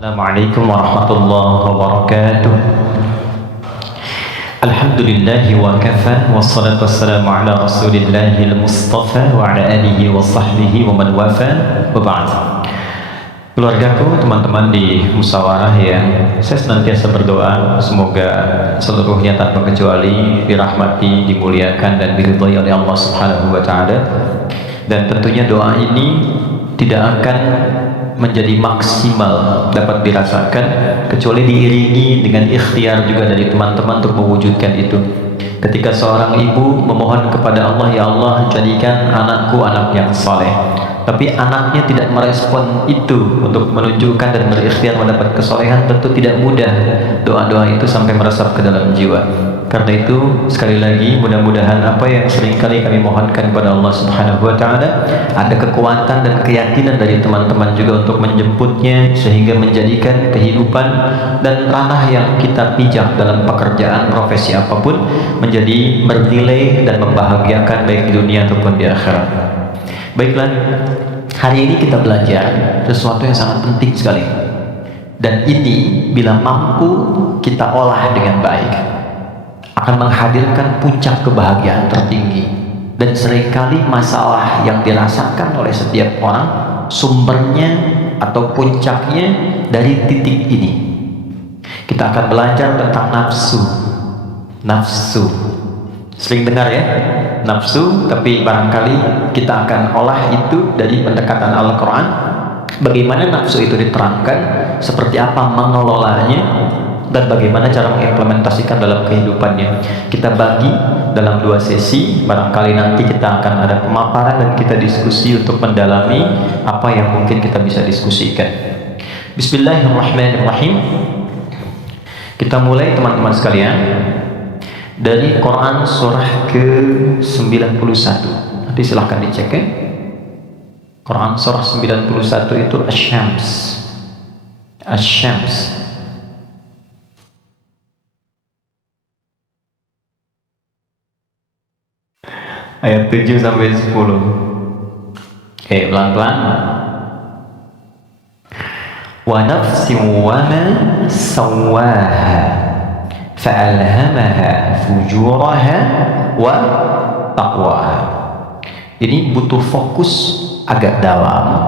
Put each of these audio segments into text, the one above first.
Assalamualaikum warahmatullahi wabarakatuh. Alhamdulillahi wa kafa, wassalatu wassalamu ala rasulillahil mustafa wa ala alihi wa sahbihi wa man wafa, wa ba'd. Keluargaku, teman-teman di musyawarah ya, saya senantiasa berdoa semoga seluruhnya tanpa kecuali dirahmati, dimuliakan dan diridhai oleh Allah Subhanahu wa taala. Dan tentunya doa ini tidak akan menjadi maksimal dapat dirasakan kecuali diiringi dengan ikhtiar juga dari teman-teman untuk mewujudkan itu. Ketika seorang ibu memohon kepada Allah, ya Allah jadikan anakku anak yang saleh, tapi anaknya tidak merespon itu untuk menunjukkan dan berikhtiar mendapat kesolehan, tentu tidak mudah doa-doa itu sampai meresap ke dalam jiwa. Karena itu sekali lagi mudah-mudahan apa yang seringkali kami mohonkan kepada Allah Subhanahu wa taala ada kekuatan dan keyakinan dari teman-teman juga untuk menjemputnya, sehingga menjadikan kehidupan dan ranah yang kita pijak dalam pekerjaan profesi apapun menjadi bernilai dan membahagiakan baik di dunia ataupun di akhirat. Baiklah, hari ini kita belajar sesuatu yang sangat penting sekali, dan ini bila mampu kita olah dengan baik akan menghadirkan puncak kebahagiaan tertinggi. Dan seringkali masalah yang dirasakan oleh setiap orang sumbernya atau puncaknya dari titik ini. Kita akan belajar tentang nafsu. Nafsu, sering dengar ya, nafsu, tapi barangkali kita akan olah itu dari pendekatan Al-Quran. Bagaimana nafsu itu diterangkan, seperti apa mengelolanya, dan bagaimana cara mengimplementasikan dalam kehidupannya. Kita bagi dalam 2 sesi, barangkali nanti kita akan ada pemaparan dan kita diskusi untuk mendalami apa yang mungkin kita bisa diskusikan. Bismillahirrahmanirrahim. Kita mulai teman-teman sekalian dari Quran surah ke-91. Nanti silahkan dicek ya. Quran surah 91 itu Asy-Syams. Asy-Syams. Ayat 7 sampai 10. Oke, pelan-pelan. Wa nafsin wa ma sawwaha fa'alhamaha fujuraha wa taqwaha. Ini butuh fokus agak dalam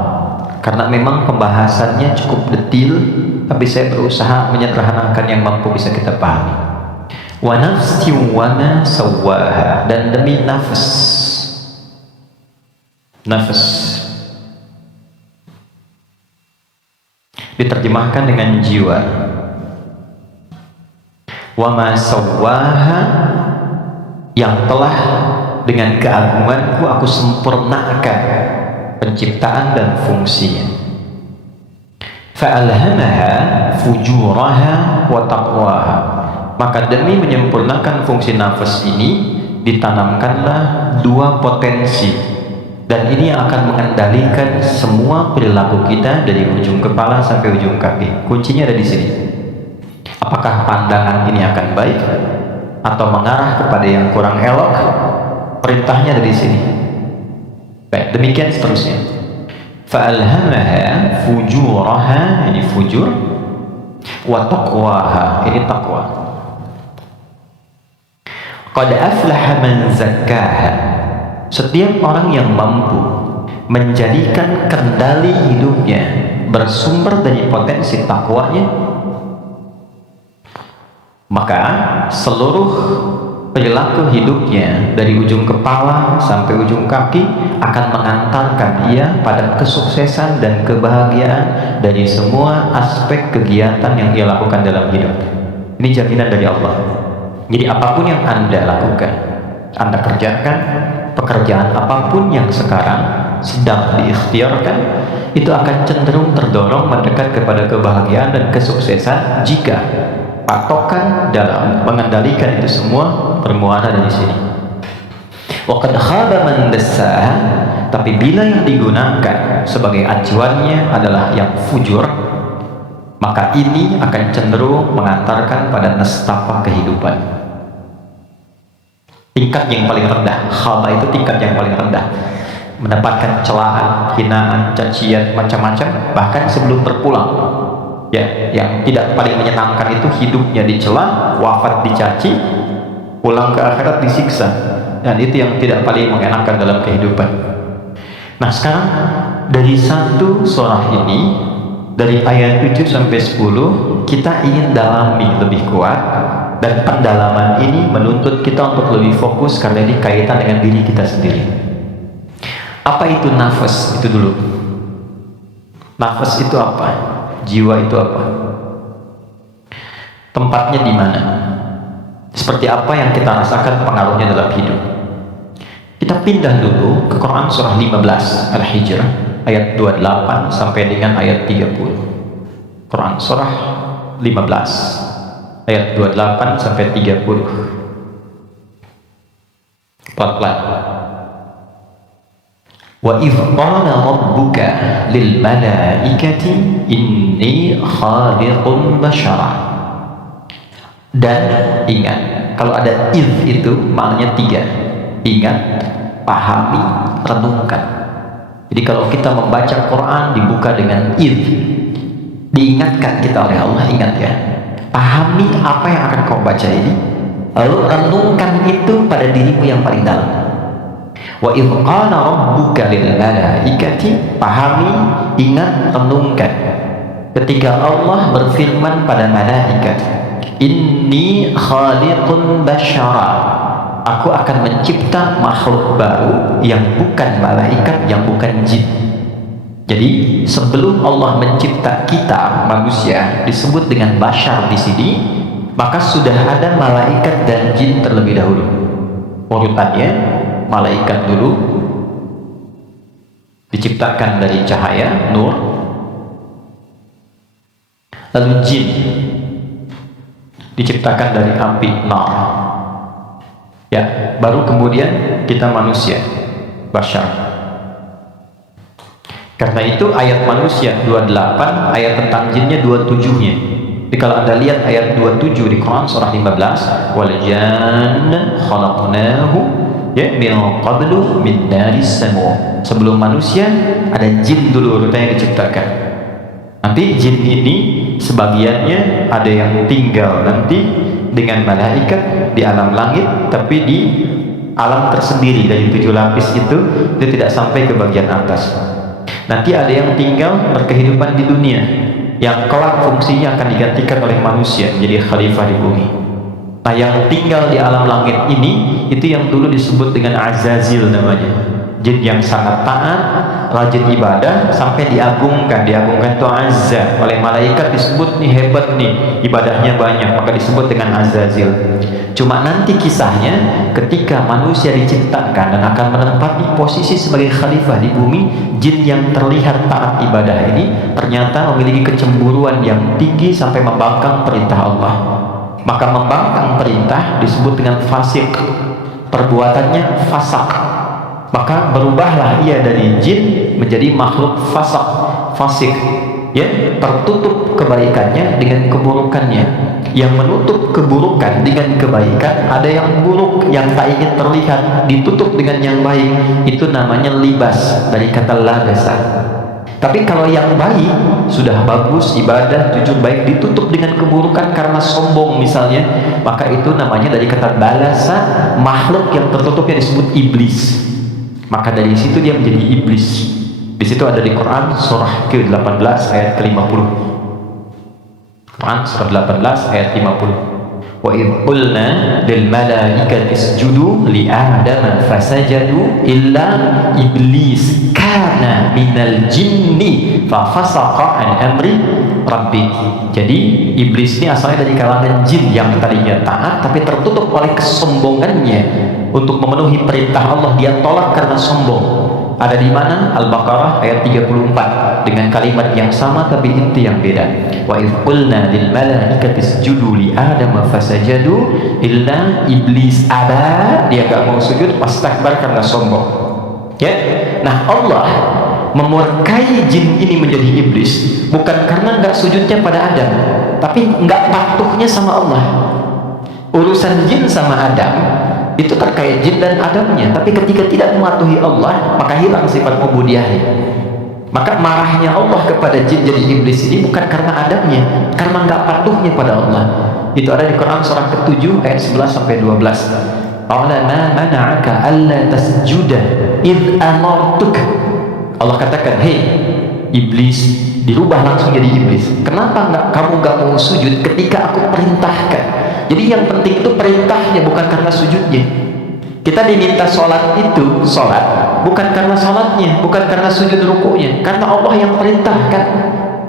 karena memang pembahasannya cukup detil, tapi saya berusaha menyederhanakan yang mampu bisa kita pahami. Wa nafsin wa ma sawwaha, dan demi nafas. Nafas diterjemahkan dengan jiwa. Wa ma sawwaha, yang telah dengan keagunganku aku sempurnakan penciptaan dan fungsinya. Fa'alhamaha fujuraha wa taqwaha, maka demi menyempurnakan fungsi nafas ini ditanamkanlah 2 potensi, dan ini yang akan mengendalikan semua perilaku kita dari ujung kepala sampai ujung kaki. Kuncinya ada di sini. Apakah pandangan ini akan baik atau mengarah kepada yang kurang elok? Perintahnya ada di sini. Baik, demikian seterusnya. Fa'alhamaha fujuraha, ini fujur, wa taqwaha, ini taqwa. Qad aflaha man zakkaha, setiap orang yang mampu menjadikan kendali hidupnya bersumber dari potensi takwanya, maka seluruh perilaku hidupnya dari ujung kepala sampai ujung kaki akan mengantarkan ia pada kesuksesan dan kebahagiaan dari semua aspek kegiatan yang ia lakukan dalam hidup. Ini jaminan dari Allah. Jadi apapun yang Anda lakukan, Anda kerjakan, pekerjaan apapun yang sekarang sedang diikhtiarkan, itu akan cenderung terdorong mendekat kepada kebahagiaan dan kesuksesan jika patokan dalam mengendalikan itu semua bermuara dari sini. Wa qad khaba man dassaha, tapi bila yang digunakan sebagai acuannya adalah yang fujur, maka ini akan cenderung mengantarkan pada nestapa kehidupan. Tingkat yang paling rendah, khaba itu tingkat yang paling rendah, mendapatkan celaan, hinaan, cacian, macam-macam, bahkan sebelum berpulang Ya, yang tidak paling menyenangkan itu hidupnya dicela, wafat dicaci, pulang ke akhirat disiksa. Dan itu yang tidak paling mengenakan dalam kehidupan. Nah, sekarang dari satu surah ini, dari ayat 7 sampai 10, kita ingin dalami lebih kuat, dan pendalaman ini menuntut kita untuk lebih fokus karena ini kaitan dengan diri kita sendiri. Apa itu nafas? Itu dulu. Nafas itu apa? Jiwa itu apa? Tempatnya di mana? Seperti apa yang kita rasakan pengaruhnya dalam hidup? Kita pindah dulu ke Quran surah 15 Al-Hijr ayat 28 sampai dengan ayat 30. Quran surah 15 ayat 28 sampai 30. Pelan-pelan. Wa idh qala rabbuka lil malaikati inni khaliqun basyara. Dan ingat, kalau ada idh itu maknanya 3. Ingat, pahami, renungkan. Jadi kalau kita membaca Quran dibuka dengan idh, diingatkan kita oleh Allah, ingat ya, pahami apa yang akan kau baca ini, lalu renungkan itu pada dirimu yang paling dalam. Wa idh qala rabbuka lil malaikati, pahami, ingat, renungkan ketika Allah berfirman pada malaikat, inni khaliqun basyara, aku akan mencipta makhluk baru yang bukan malaikat, yang bukan jin. Jadi sebelum Allah mencipta kita manusia disebut dengan basyar di sini, maka sudah ada malaikat dan jin terlebih dahulu. Urutannya, malaikat dulu diciptakan dari cahaya, nur, lalu jin diciptakan dari api, nar, ya, baru kemudian kita manusia, basyar. Karena itu ayat manusia 28, ayat tentang jinnya 27-nya. Jadi kalau Anda lihat ayat 27 di Quran surah 15, wal janna khalaqnahu ya min qablu min naris samu. Sebelum manusia ada jin dulu urutannya diciptakan. Nanti jin ini sebagiannya ada yang tinggal nanti dengan malaikat di alam langit, tapi di alam tersendiri dari 7 lapis itu tidak sampai ke bagian atas. Nanti ada yang tinggal berkehidupan di dunia, yang kelak fungsinya akan digantikan oleh manusia jadi khalifah di bumi. Nah, yang tinggal di alam langit ini, itu yang dulu disebut dengan Azazil namanya. Jin yang sangat taat, rajin ibadah, sampai diagungkan itu Azza. Oleh malaikat disebut nih hebat nih, ibadahnya banyak, maka disebut dengan Azazil. Cuma nanti kisahnya, ketika manusia diciptakan dan akan menempati posisi sebagai khalifah di bumi, jin yang terlihat taat ibadah ini ternyata memiliki kecemburuan yang tinggi sampai membangkang perintah Allah. Maka membangkang perintah disebut dengan fasik, perbuatannya fasak. Maka berubahlah ia dari jin menjadi makhluk fasik, ya, tertutup kebaikannya dengan keburukannya. Yang menutup keburukan dengan kebaikan, ada yang buruk yang tak ingin terlihat ditutup dengan yang baik, itu namanya libas, dari kata labasa. Tapi kalau yang baik, sudah bagus, ibadah, jujur baik, ditutup dengan keburukan karena sombong misalnya, maka itu namanya dari kata balasa, makhluk yang tertutupnya disebut iblis. Maka dari situ dia menjadi iblis. Di situ ada di Quran surah ke-18 ayat ke-50. Quran surah 18 ayat 50. Wa idh qulna lil malaikati isjudu li adama fasajadu illa iblis kana minal jinni fa fasaqa an amri rabbi. Jadi iblis ini asalnya dari kalangan jin yang tadinya taat tapi tertutup oleh kesombongannya untuk memenuhi perintah Allah, dia tolak karena sombong. Ada di mana? Al-Baqarah ayat 34 dengan kalimat yang sama tapi inti yang beda. Wa idh qulna lil malaikati isjudu li adama fasajadu illa iblis aba, dia gak mau sujud, wastakbar karena sombong. Ya. Nah, Allah memurkai jin ini menjadi iblis bukan karena gak sujudnya pada Adam, tapi gak patuhnya sama Allah. Urusan jin sama Adam itu terkait jin dan Adamnya, tapi ketika tidak mematuhi Allah maka hilang sifat ubudiyahnya. Maka marahnya Allah kepada jin jadi iblis ini bukan karena adabnya, karena nggak patuhnya pada Allah. Itu ada di Quran surah ke-7 ayat 11 sampai 12. Qala ma mana'aka alla tasjuda id amartuk. Allah katakan, hei iblis, dirubah langsung jadi iblis. Kenapa kamu nggak mau sujud ketika aku perintahkan? Jadi yang penting itu perintahnya, bukan karena sujudnya. Kita diminta sholat itu, sholat bukan karena sholatnya, bukan karena sujud rukunya, karena Allah yang perintahkan.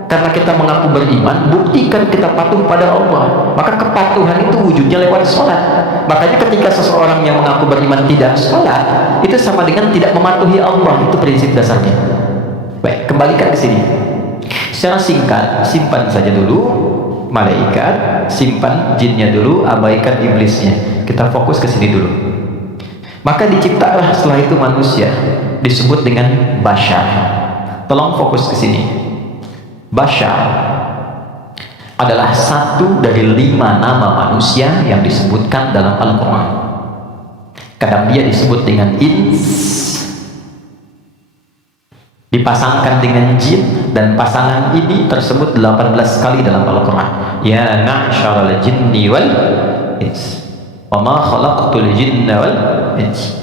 Karena kita mengaku beriman, buktikan kita patuh pada Allah. Maka kepatuhan itu wujudnya lewat sholat. Makanya ketika seseorang yang mengaku beriman tidak sholat, itu sama dengan tidak mematuhi Allah. Itu prinsip dasarnya. Baik, kembalikan ke sini. Secara singkat, simpan saja dulu malaikat, simpan jinnya dulu, abaikan iblisnya. Kita fokus ke sini dulu. Maka diciptalah setelah itu manusia, disebut dengan Bashar. Tolong fokus ke sini. Bashar adalah satu dari 5 nama manusia yang disebutkan dalam Al-Quran. Kadang dia disebut dengan ins, dipasangkan dengan jin, dan pasangan ini tersebut 18 kali dalam Al-Quran. Ya ma'syaral jinni wal ins wa ma khalaqtul jinna wal ins.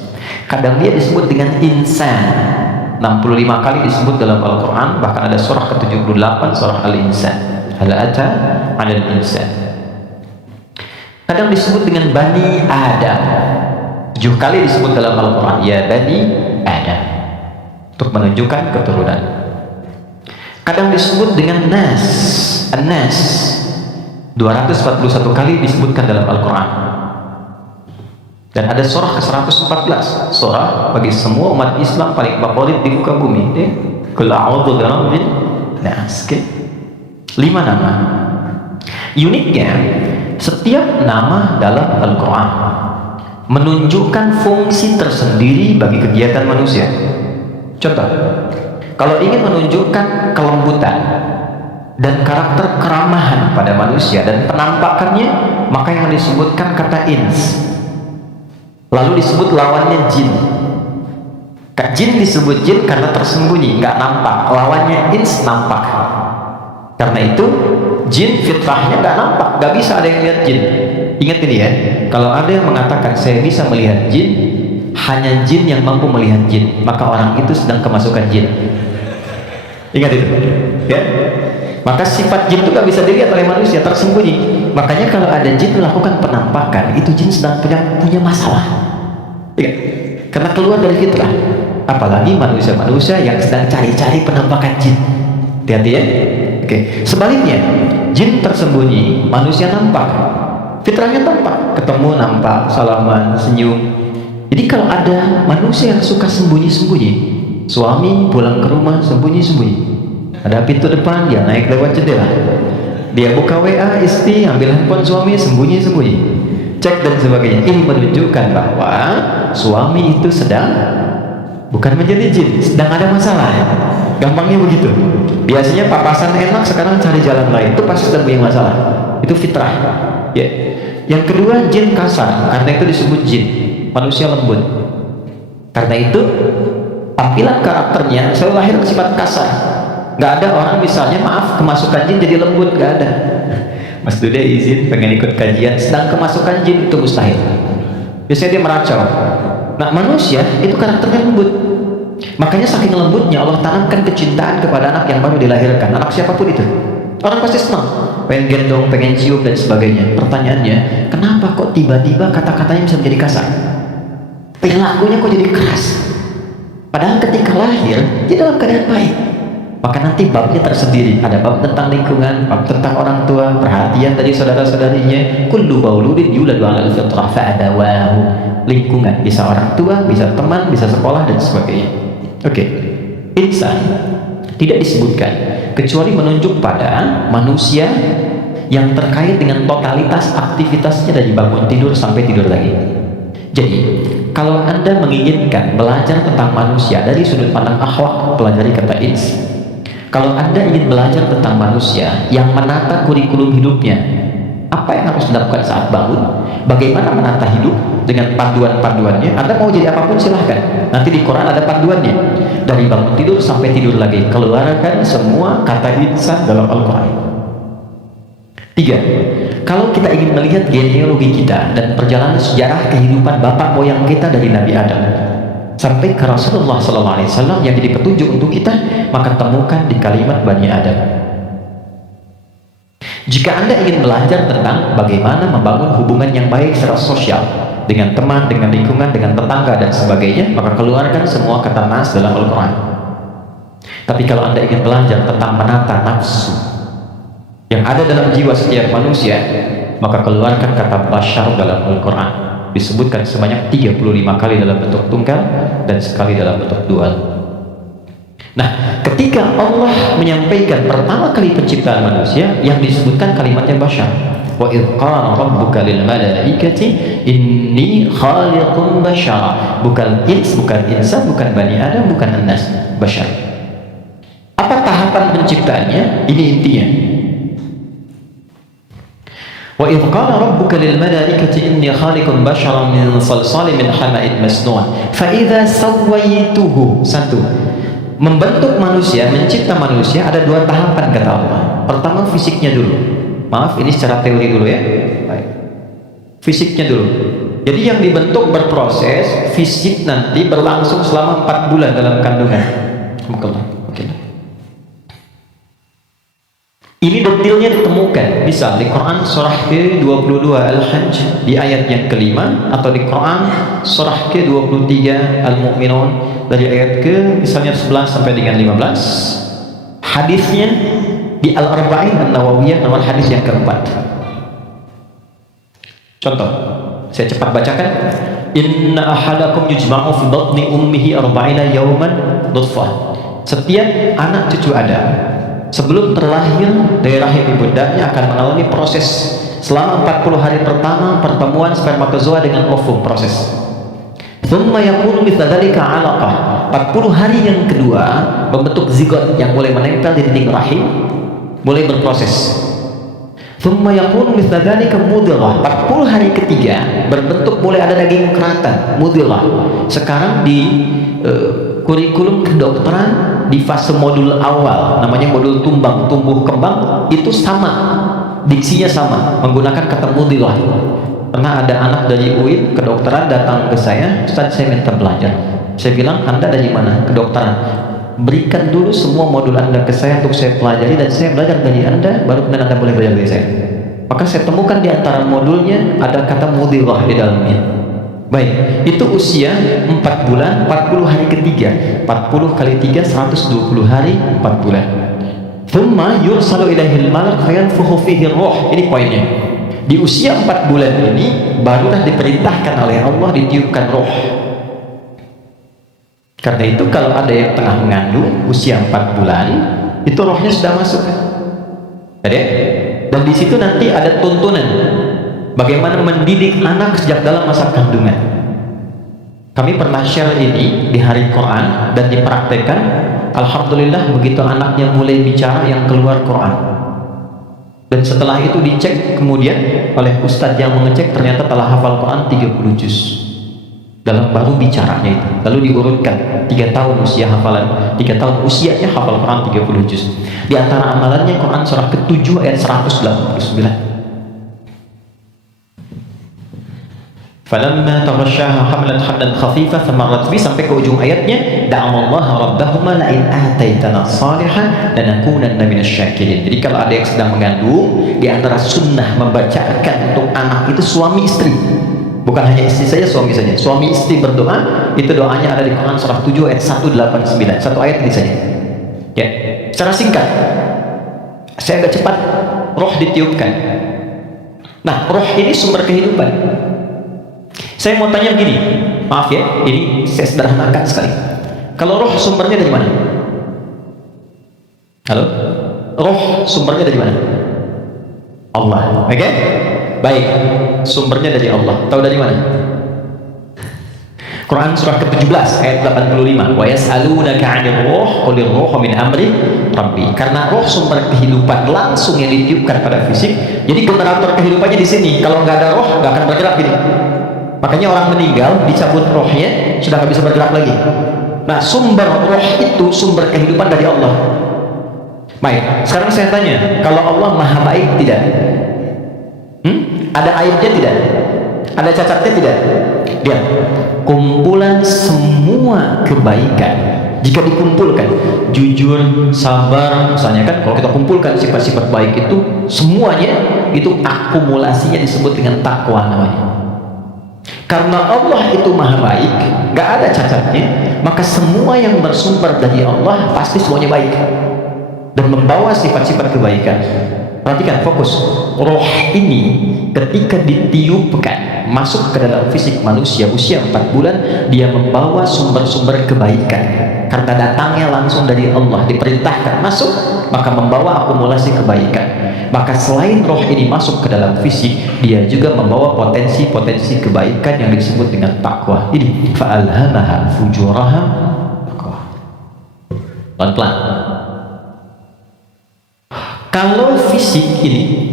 Kadang dia disebut dengan insan, 65 kali disebut dalam Al-Quran. Bahkan ada surah ke-78, surah Al-Insan, hal ata 'alal insan. Kadang disebut dengan Bani Adam, 7 kali disebut dalam Al-Quran, ya Bani Adam, untuk menunjukkan keturunan. Kadang disebut dengan Nas, An-Nas, 241 kali disebutkan dalam Al-Quran. Dan ada surah ke-114, surah bagi semua umat Islam paling favorit di muka bumi, Qul a'udzu birabbin nas. 5 nama. Uniknya, setiap nama dalam Al-Quran menunjukkan fungsi tersendiri bagi kegiatan manusia. Contoh, kalau ingin menunjukkan kelembutan dan karakter keramahan pada manusia dan penampakannya, maka yang disebutkan kata ins. Lalu disebut lawannya jin. Jin disebut jin karena tersembunyi, nggak nampak. Lawannya ins nampak. Karena itu jin fitrahnya nggak nampak, nggak bisa ada yang lihat jin. Ingat ini ya, kalau ada yang mengatakan saya bisa melihat jin, hanya jin yang mampu melihat jin, maka orang itu sedang kemasukan jin. Ingat itu ya. Maka sifat jin itu nggak bisa dilihat oleh manusia, tersembunyi. Makanya kalau ada jin melakukan penampakan, itu jin sedang punya masalah ya, karena keluar dari fitrah. Apalagi manusia-manusia yang sedang cari-cari penampakan jin. Hati-hati ya. Oke. Sebaliknya, jin tersembunyi, manusia nampak, fitrahnya tampak, ketemu nampak, salaman, senyum. Jadi kalau ada manusia yang suka sembunyi-sembunyi, suami pulang ke rumah sembunyi-sembunyi, ada pintu depan, dia naik lewat jendela, dia buka WA istri, ambil handphone suami, sembunyi-sembunyi, cek dan sebagainya. Ini menunjukkan bahwa suami itu sedang bukan menjadi jin, sedang ada masalah. Gampangnya begitu. Biasanya papasan enak, sekarang cari jalan lain, itu pasti sedang punya masalah. Itu fitrah ya. Yang kedua, jin kasar, karena itu disebut jin. Manusia lembut, karena itu tampilan karakternya selalu lahir sifat kasar. Nggak ada orang misalnya, maaf, kemasukan jin jadi lembut, nggak ada. Mas Dude izin pengen ikut kajian, sedang kemasukan jin, itu mustahil. Biasanya dia meracau. Nah, manusia itu karakternya lembut. Makanya saking lembutnya Allah tanamkan kecintaan kepada anak yang baru dilahirkan, anak siapapun itu. Orang pasti senang, pengen gendong, pengen cium dan sebagainya. Pertanyaannya, kenapa kok tiba-tiba kata-katanya bisa menjadi kasar? Perilakunya kok jadi keras? Padahal ketika lahir dia dalam keadaan baik. Maka nanti babnya tersendiri, ada bab tentang lingkungan, bab tentang orang tua, perhatian dari saudara-saudarinya. Kullu mauludin yuladu 'alal fitrah fa'abawahu. Lingkungan, bisa orang tua, bisa teman, bisa sekolah dan sebagainya. Oke. Insan tidak disebutkan kecuali menunjuk pada manusia yang terkait dengan totalitas aktivitasnya dari bangun tidur sampai tidur lagi. Jadi kalau Anda menginginkan belajar tentang manusia dari sudut pandang akhlak, pelajari kata ins. Kalau Anda ingin belajar tentang manusia yang menata kurikulum hidupnya, Apa yang harus dilakukan saat bangun? Bagaimana menata hidup dengan panduan-panduannya? Anda mau jadi apapun silahkan. Nanti di Quran ada panduannya. Dari bangun tidur sampai tidur lagi. Keluarkan semua kata insan dalam Al-Quran. 3. Kalau kita ingin melihat genealogi kita dan perjalanan sejarah kehidupan bapak moyang kita dari Nabi Adam sampai ke Rasulullah SAW yang jadi petunjuk untuk kita, maka temukan di kalimat Bani Adam. Jika Anda ingin belajar tentang bagaimana membangun hubungan yang baik secara sosial dengan teman, dengan lingkungan, dengan tetangga dan sebagainya, maka keluarkan semua kata nas dalam Al-Quran. Tapi kalau Anda ingin belajar tentang menata nafsu yang ada dalam jiwa setiap manusia, maka keluarkan kata bashar dalam Al-Quran. Disebutkan sebanyak 35 kali dalam bentuk tunggal dan sekali dalam bentuk dual. Nah, ketika Allah menyampaikan pertama kali penciptaan manusia, yang disebutkan kalimatnya bashar. Wa idh qala rabbuka lil malaikati inni khaliqun bashara. Bukan ins, bukan insan, bukan bani Adam, bukan annas, bashar. Apa tahapan penciptaannya? Ini intinya. Wa idh qala rabbuka lil malaikati inni khaliqun basharan min salsalin min hama'in masnun fa idza sawaituhu. Satu, membentuk manusia, mencipta manusia ada 2 tahapan kata Allah. Pertama fisiknya dulu. Maaf, ini secara teori dulu ya. Baik. Fisiknya dulu. Jadi yang dibentuk berproses, fisik nanti berlangsung selama 4 bulan dalam kandungan. Oke. Ini detailnya ditemukan bisa di Quran surah ke-22 Al-Hajj di ayat yang ke-5, atau di Quran surah ke-23 Al-Mu'minun dari ayat ke misalnya 11 sampai dengan 15. Hadisnya di Al-Arba'in An-Nawawiyah nomor hadis yang keempat. Contoh, saya cepat bacakan. Inna ahadakum yujma'u fi batni ummihi arba'ina yawman nutfah. Setiap anak cucu Adam sebelum terlahir dari rahim ibundanya akan mengalami proses selama 40 hari pertama pertemuan spermatozoa dengan ovum, proses. Thumma yakunu mithla dzalika 'alaqah. 40 hari yang kedua membentuk zigot yang mulai menempel di dinding rahim, mulai berproses. Thumma yakunu mithla dzalika mudghah. 40 hari ketiga berbentuk mulai ada daging keratan, mudghah. Sekarang di kurikulum kedokteran di fase modul awal, namanya modul tumbuh kembang, itu sama, diksinya sama, menggunakan kata mudghah. Pernah ada anak dari UIN kedokteran datang ke saya, Ustaz saya minta belajar. Saya bilang, Anda dari mana? Kedokteran. Berikan dulu semua modul Anda ke saya untuk saya pelajari dan saya belajar dari Anda, baru kemudian Anda boleh belajar dari saya. Maka saya temukan di antara modulnya ada kata mudghah di dalamnya. Baik, itu usia 4 bulan, 40 hari ketiga. 40 kali 3, 120 hari, 4 bulan. Thumma yursalu ilaihil malak fayanfukhu fihi ruh. Ini poinnya. Di usia 4 bulan ini barulah diperintahkan oleh Allah ditiupkan roh. Karena itu kalau ada yang tengah mengandung usia 4 bulan, itu rohnya sudah masuk. Dan di situ nanti ada tuntunan bagaimana mendidik anak sejak dalam masa kandungan. Kami pernah share ini di hari Quran dan dipraktekkan. Alhamdulillah begitu anaknya mulai bicara yang keluar Quran. Dan setelah itu dicek kemudian oleh ustadz yang mengecek, ternyata telah hafal Quran 30 juz. Dalam baru bicaranya itu. Lalu diurutkan 3 tahun usia hafalan, 3 tahun usianya hafal Quran 30 juz. Di antara amalannya Quran surah ke-7 ayat 189. Falamma taghasyaha hamlan hamlan khafifah famarrat bi, sampai ke ujung ayatnya da'amallaha rabbahuma la in ataitana shalihan lanakunanna minasyakirin. Jadi kalau ada yang sedang mengandung, di antara sunnah membacakan untuk anak itu suami istri. Bukan hanya istri saja, suami saja. Suami istri berdoa, itu doanya ada di Quran surah 7 ayat 189. Satu ayat ini saja. Ya, secara singkat. Saya agak cepat. Roh ditiupkan. Nah, roh ini sumber kehidupan. Saya mau tanya begini, maaf ya, ini saya sederhanakan sekali. Kalau roh sumbernya dari mana? Halo? Roh sumbernya dari mana? Allah, oke? Baik, sumbernya dari Allah. Tahu dari mana? Quran surah ke-17 ayat 85. Wa yas'alunaka 'anil ruh qul ruhu min amri rabbi. Karena roh sumber kehidupan langsung yang ditiupkan pada fisik. Jadi generator kehidupannya di sini. Kalau nggak ada roh nggak akan bergerak gini. Makanya orang meninggal dicabut rohnya sudah nggak bisa bergerak lagi. Nah, sumber roh itu sumber kehidupan dari Allah. Baik, sekarang saya tanya, kalau Allah maha baik tidak? Ada aibnya tidak? Ada cacatnya tidak? Lihat, kumpulan semua kebaikan jika dikumpulkan, jujur, sabar, misalnya kan, kalau kita kumpulkan sifat-sifat baik itu semuanya itu akumulasinya disebut dengan takwa namanya. Karena Allah itu maha baik, gak ada cacatnya, maka semua yang bersumber dari Allah pasti semuanya baik dan membawa sifat-sifat kebaikan. Perhatikan, fokus. Roh ini ketika ditiupkan masuk ke dalam fisik manusia usia 4 bulan, dia membawa sumber-sumber kebaikan karena datangnya langsung dari Allah, diperintahkan masuk, maka membawa akumulasi kebaikan. Maka selain roh ini masuk ke dalam fisik, dia juga membawa potensi-potensi kebaikan yang disebut dengan takwa. Ini fa'alhamaha fujuraha taqwa. Pelan-pelan. Kalau fisik ini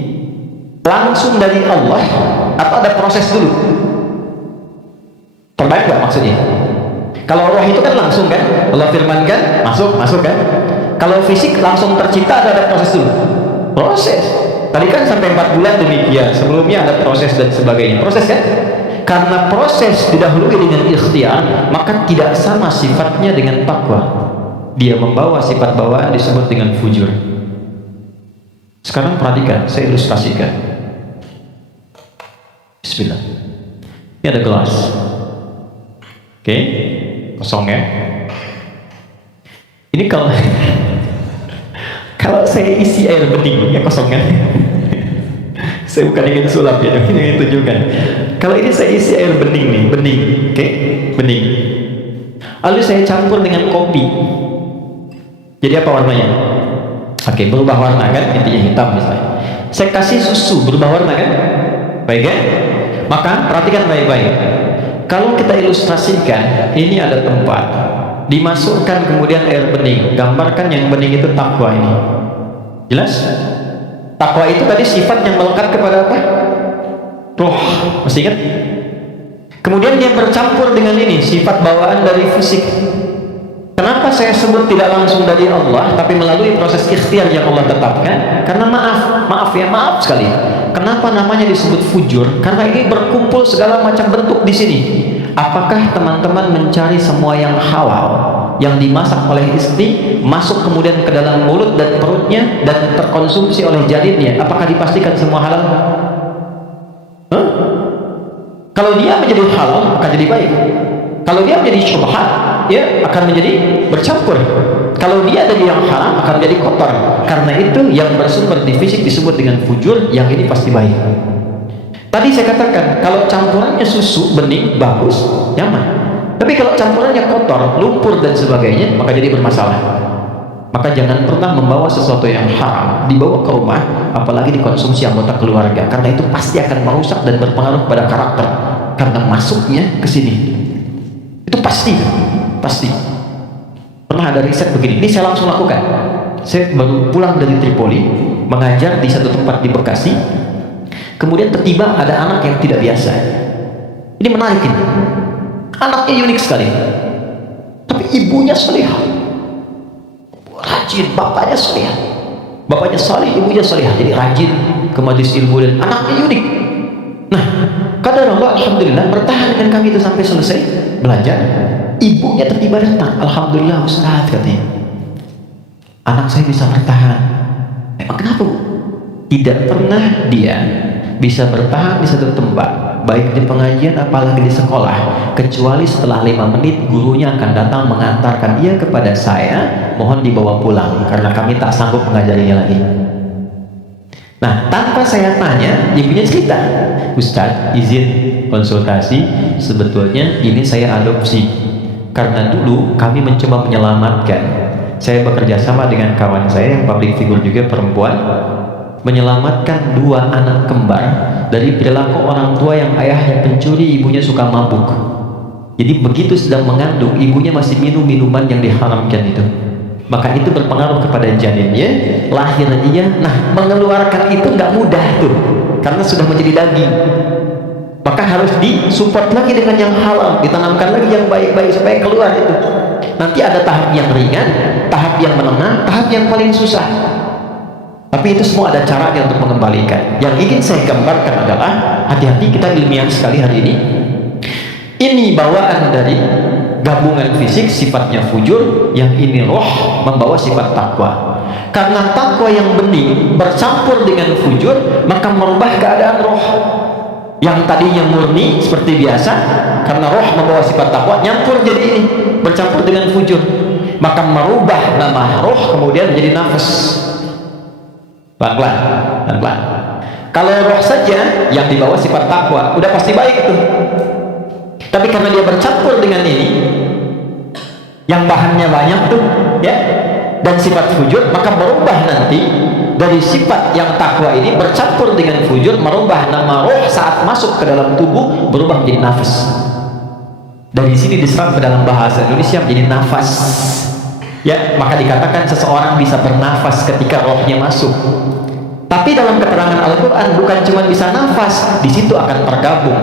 langsung dari Allah atau ada proses dulu? Terbaik nggak maksudnya? Kalau roh itu kan langsung kan, Allah firmankan masuk kan. Kalau fisik langsung tercipta atau ada proses dulu? Proses. Tadi kan sampai 4 bulan demikian, sebelumnya ada proses dan sebagainya. Proses kan? Karena proses didahului dengan ikhtiar, maka tidak sama sifatnya dengan takwa. Dia membawa sifat bawaan disebut dengan fujur. Sekarang perhatikan, saya ilustrasikan. Bismillah. Ini ada gelas. Oke, kosong ya. Ini kalau kalau saya isi air bening, ya kosong kan? Saya bukan ingin sulap ya, tapi ingin tunjukkan. Kalau ini saya isi air bening nih, bening, oke, bening. Lalu saya campur dengan kopi. Jadi apa warnanya? Oke, berubah warna kan, intinya hitam misalnya. Saya kasih susu, berubah warna kan? Baik ya? Maka perhatikan baik-baik. Kalau kita ilustrasikan, ini ada tempat, dimasukkan kemudian air bening. Gambarkan yang bening itu takwa ini. Jelas? Takwa itu tadi sifat yang melekat kepada apa? Roh. Masih ingat? Kemudian dia bercampur dengan ini, sifat bawaan dari fisik. Kenapa saya sebut tidak langsung dari Allah, tapi melalui proses ikhtiar yang Allah tetapkan? Karena maaf sekali. Kenapa namanya disebut fujur? Karena ini berkumpul segala macam bentuk di sini. Apakah teman-teman mencari semua yang halal, yang dimasak oleh istri, masuk kemudian ke dalam mulut dan perutnya dan terkonsumsi oleh janinnya? Apakah dipastikan semua halal? Kalau dia menjadi halal, maka jadi baik. Kalau dia menjadi syubhat, dia akan menjadi bercampur. Kalau dia dari yang haram, akan menjadi kotor. Karena itu yang bersumber di fisik disebut dengan fujur, yang ini pasti baik. Tadi saya katakan, kalau campurannya susu bening, bagus, nyaman. Tapi kalau campurannya kotor, lumpur dan sebagainya, maka jadi bermasalah. Maka jangan pernah membawa sesuatu yang haram dibawa ke rumah, apalagi dikonsumsi anggota keluarga, karena itu pasti akan merusak dan berpengaruh pada karakter. Karena masuknya ke sini. Itu pasti. Pernah ada riset begini, ini saya langsung lakukan. Saya baru pulang dari Tripoli, mengajar di satu tempat di Bekasi. Kemudian tiba-tiba ada anak yang tidak biasa. Ini menarik ini. Anaknya unik sekali. Tapi ibunya salihah. Rajin, bapaknya salihah. Bapaknya salih, ibunya salihah. Jadi rajin ke majelis ilmu dan anaknya unik. Nah, qadarullah, alhamdulillah bertahan dengan kami itu sampai selesai belajar. Ibunya tiba-tiba datang, alhamdulillah Ustaz, katanya, anak saya bisa bertahan. Emang kenapa Bu? Tidak pernah dia bisa bertahan di satu tempat, baik di pengajian apalagi di sekolah, kecuali setelah 5 menit gurunya akan datang mengantarkan dia kepada saya, mohon dibawa pulang karena kami tak sanggup mengajarinya lagi. Nah, tanpa saya tanya, ibunya cerita, Ustaz, izin konsultasi, sebetulnya ini saya adopsi karena dulu kami mencoba menyelamatkan. Saya bekerja sama dengan kawan saya yang public figure juga, perempuan, menyelamatkan 2 anak kembar dari perilaku orang tua yang ayahnya pencuri, ibunya suka mabuk. Jadi begitu sedang mengandung, ibunya masih minum minuman yang diharamkan itu, maka itu berpengaruh kepada janinnya, lahir dia. Nah, mengeluarkan itu nggak mudah tuh, karena sudah menjadi daging. Maka harus disupport lagi dengan yang halal, ditanamkan lagi yang baik-baik supaya keluar itu. Nanti ada tahap yang ringan, tahap yang menengah, tahap yang paling susah. Tapi itu semua ada caranya untuk mengembalikan. Yang ingin saya gambarkan adalah, hati-hati, kita ilmiah sekali hari ini. Ini bawaan dari gabungan fisik sifatnya fujur, yang ini roh membawa sifat takwa. Karena takwa yang bening bercampur dengan fujur, maka merubah keadaan roh. Yang tadinya murni seperti biasa, karena roh membawa sifat takwa, nyampur jadi ini, bercampur dengan fujur, maka merubah nama roh kemudian menjadi nafas. Pelan-pelan, pelan-pelan. Kalau roh saja yang dibawa sifat takwa, udah pasti baik tuh. Tapi karena dia bercampur dengan ini, yang bahannya banyak tuh, ya, dan sifat fujur, maka berubah nanti dari sifat yang takwa ini bercampur dengan fujur, merubah nama roh saat masuk ke dalam tubuh, berubah menjadi nafas. Dari sini diserap ke dalam bahasa Indonesia menjadi nafas. Ya, maka dikatakan seseorang bisa bernafas ketika rohnya masuk. Tapi dalam keterangan Al-Quran bukan cuma bisa nafas, di situ akan tergabung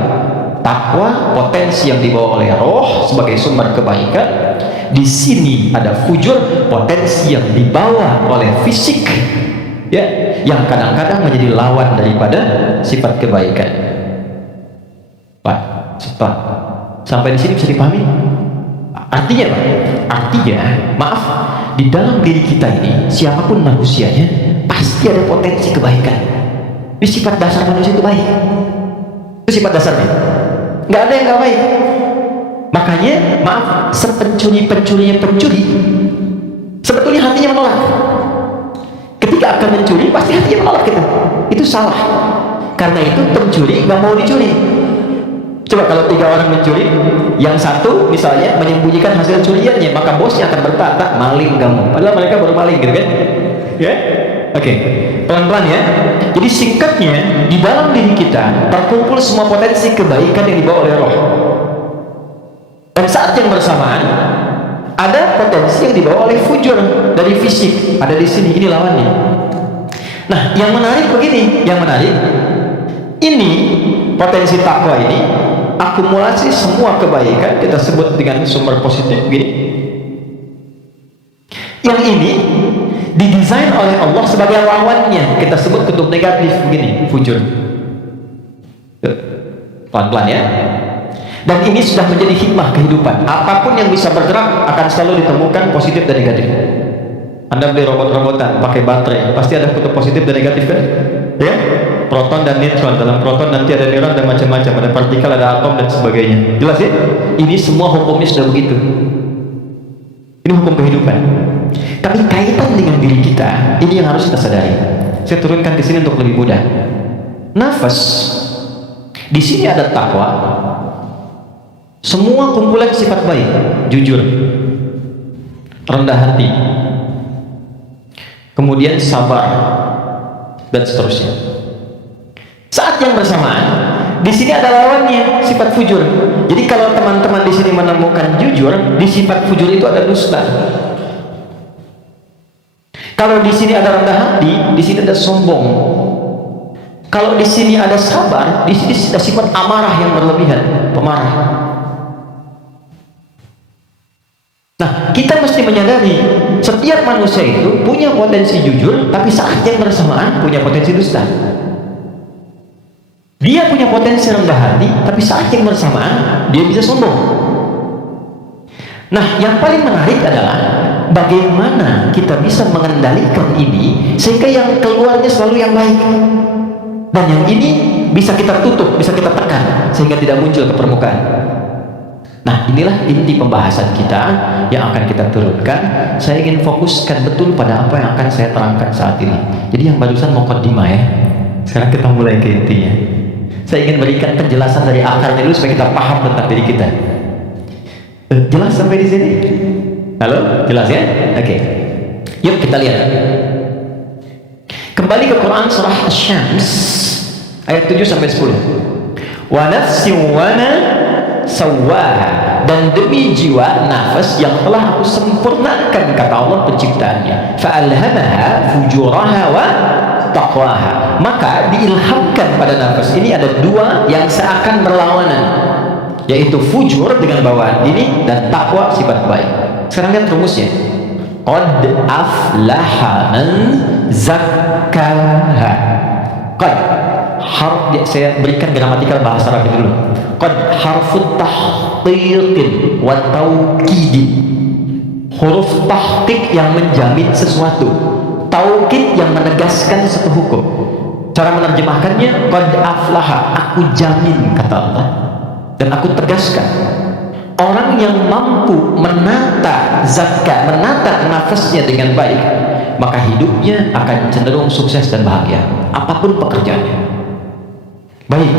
takwa, potensi yang dibawa oleh roh sebagai sumber kebaikan. Di sini ada fujur, potensi yang dibawa oleh fisik, ya, yang kadang-kadang menjadi lawan daripada sifat kebaikan. Pak, stop. Sampai di sini bisa dipahami? Artinya apa? Artinya, maaf, di dalam diri kita ini, siapapun manusianya, pasti ada potensi kebaikan. Ini sifat dasar manusia itu baik. Itu sifat dasarnya. Nggak ada yang nggak baik. Makanya, maaf, sepencuri-pencurinya pencuri, sebetulnya hatinya menolak. Ketika akan mencuri, pasti hatinya menolak gitu. Itu salah. Karena itu pencuri nggak mau dicuri. Coba kalau 3 orang mencuri, yang satu misalnya menyembunyikan hasil curiannya, maka bosnya akan berkata, maling kamu. Padahal mereka baru maling gitu kan? Ya? Oke, pelan-pelan ya. Jadi singkatnya, di dalam diri kita terkumpul semua potensi kebaikan yang dibawa oleh roh. Dan saat yang bersamaan, ada potensi yang dibawa oleh fujur dari fisik. Ada di sini, ini lawannya. Nah, yang menarik begini, yang menarik, ini potensi takwa ini akumulasi semua kebaikan, kita sebut dengan sumber positif begini. Yang ini didesain oleh Allah sebagai lawannya, kita sebut kutub negatif begini, fujur. Pelan-pelan ya. Dan ini sudah menjadi hikmah kehidupan. Apapun yang bisa bergerak akan selalu ditemukan positif dan negatif. Anda beli robot-robotan pakai baterai, pasti ada kutub positif dan negatif kan? Ya? Proton dan neutron. Dalam proton nanti ada neuron dan macam-macam, ada partikel, ada atom dan sebagainya. Jelas ya? Ini semua hukumnya sudah begitu. Ini hukum kehidupan. Tapi kaitan dengan diri kita, ini yang harus kita sadari. Saya turunkan ke sini untuk lebih mudah. Nafas. Di sini ada takwa. Semua kumpulan sifat baik, jujur, rendah hati, kemudian sabar, dan seterusnya. Saat yang bersamaan, di sini ada lawannya, sifat fujur. Jadi kalau teman-teman di sini menemukan jujur, di sifat fujur itu ada dusta. Kalau di sini ada rendah hati, di sini ada sombong. Kalau di sini ada sabar, di sini ada sifat amarah yang berlebihan, pemarah. Nah, kita mesti menyadari setiap manusia itu punya potensi jujur, tapi saat yang bersamaan punya potensi dusta. Dia punya potensi rendah hati, tapi saat yang bersamaan dia bisa sombong. Nah, yang paling menarik adalah bagaimana kita bisa mengendalikan ini sehingga yang keluarnya selalu yang baik, dan yang ini bisa kita tutup, bisa kita tekan sehingga tidak muncul ke permukaan. Nah, inilah inti pembahasan kita yang akan kita turunkan. Saya ingin fokuskan betul pada apa yang akan saya terangkan saat ini. Jadi yang barusan mukaddimah ya. Sekarang kita mulai ke intinya. Saya ingin berikan penjelasan dari akarnya dulu supaya kita paham tentang diri kita. Jelas sampai di sini? Halo? Jelas ya? Oke. Yuk kita lihat. Kembali ke Quran surah Asy-Syams ayat 7 sampai 10. Wa nafsin wa sawwaha, dan demi jiwa nafas yang telah aku sempurnakan, kata Allah penciptaannya. Fa'alhamaha fujuraha wa taqwaha, maka diilhamkan pada nafas ini ada dua yang seakan berlawanan, yaitu fujur dengan bawaan ini dan takwa sifat baik. Sekarang lihat rumusnya. Qad aflaha man zakkaha. Qad, saya berikan gramatikal bahasa Arab dulu. Qad harfu tahqiqin wa taukidin, huruf tahqiq yang menjamin sesuatu, taukid yang menegaskan satu hukum. Cara menerjemahkannya, qad aflaha, aku jamin, kata Allah, dan aku tegaskan, orang yang mampu menata zakat, menata nafasnya dengan baik, maka hidupnya akan cenderung sukses dan bahagia apapun pekerjaannya. Baik,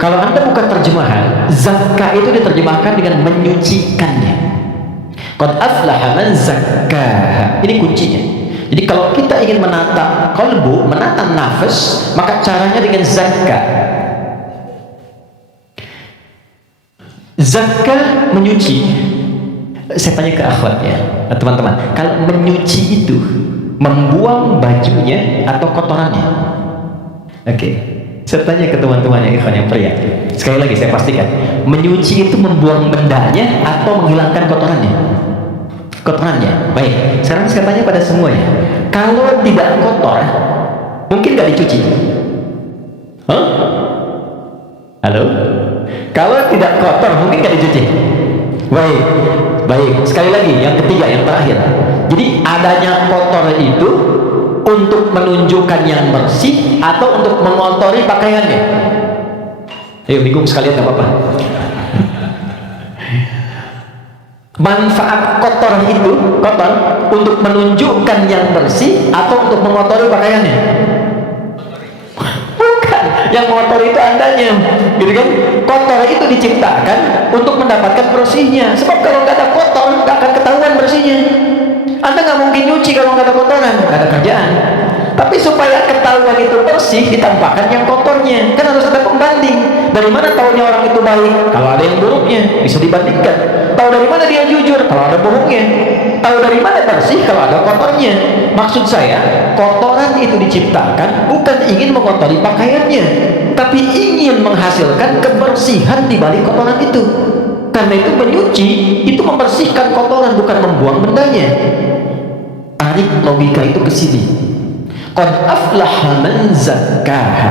kalau Anda buka terjemahan, zakat itu diterjemahkan dengan menyucikannya. Qad aflaha man zakkaha, ini kuncinya. Jadi kalau kita ingin menata qalbu, menata nafas, maka caranya dengan zakat. Zakat menyuci. Saya tanya ke akhwat ya, teman-teman, kalau menyuci itu membuang bajunya atau kotorannya? Oke, saya tanya ke teman-teman yang ikhwan yang pria. Sekali lagi saya pastikan, menyuci itu membuang bendanya atau menghilangkan kotorannya? Kotorannya. Baik, sekarang saya tanya pada semuanya, kalau tidak kotor, mungkin nggak dicuci? Hah? Halo? Kalau tidak kotor, mungkin nggak dicuci? Baik, baik. Sekali lagi, yang ketiga, yang terakhir. Jadi adanya kotor itu untuk menunjukkan yang bersih atau untuk mengotori pakaiannya? Ayo, bingung sekalian, nggak apa-apa. Manfaat kotor itu, kotor untuk menunjukkan yang bersih atau untuk mengotori pakaiannya? Bukan, yang mengotori itu andanya, gitu kan? Kotor itu diciptakan untuk mendapatkan bersihnya. Sebab kalau nggak ada kotor, nggak akan ketahuan bersihnya. Anda nggak mungkin nyuci kalau nggak ada kotoran, nggak ada kerjaan. Tapi supaya ketahuan itu bersih, ditampakkan yang kotornya. Kan harus ada pembanding. Dari mana tahunya orang itu baik? Kalau ada yang buruknya, bisa dibandingkan. Tahu dari mana dia jujur? Kalau ada bohongnya. Tahu dari mana bersih? Kalau ada kotornya. Maksud saya, kotoran itu diciptakan bukan ingin mengotori pakaiannya, tapi ingin menghasilkan kebersihan di balik kotoran itu. Karena itu menyuci itu membersihkan kotoran, bukan membuang bendanya. Tarik logika itu ke sini. Qad aflaha man zakkaha.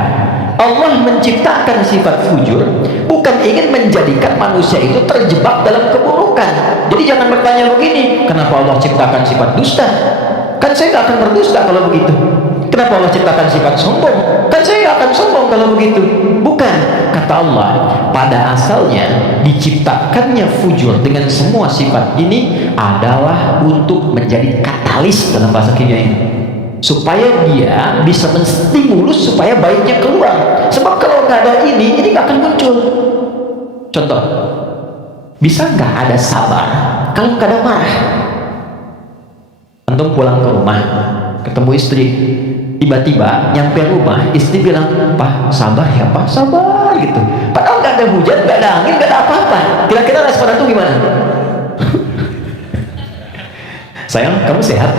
Allah menciptakan sifat fujur bukan ingin menjadikan manusia itu terjebak dalam keburukan. Jadi jangan bertanya begini, kenapa Allah ciptakan sifat dusta? Kan saya nggak akan berdusta kalau begitu. Kenapa Allah ciptakan sifat sombong? Kan saya nggak akan sombong kalau begitu. Bukan, kata Allah, pada asalnya diciptakannya fujur dengan semua sifat ini adalah untuk menjadi katalis dalam bahasa kimia ini, supaya dia bisa menstimulus supaya baiknya keluar. Sebab kalau nggak ada ini nggak akan muncul. Contoh, bisa nggak ada sabar kalau nggak ada marah? Antum pulang ke rumah, ketemu istri, tiba-tiba nyampe rumah, istri bilang, "Pak, sabar ya Pak, sabar," gitu. Padahal nggak ada hujan, nggak ada angin, nggak ada apa-apa. Kira-kira respon itu gimana? Sayang, kamu sehat?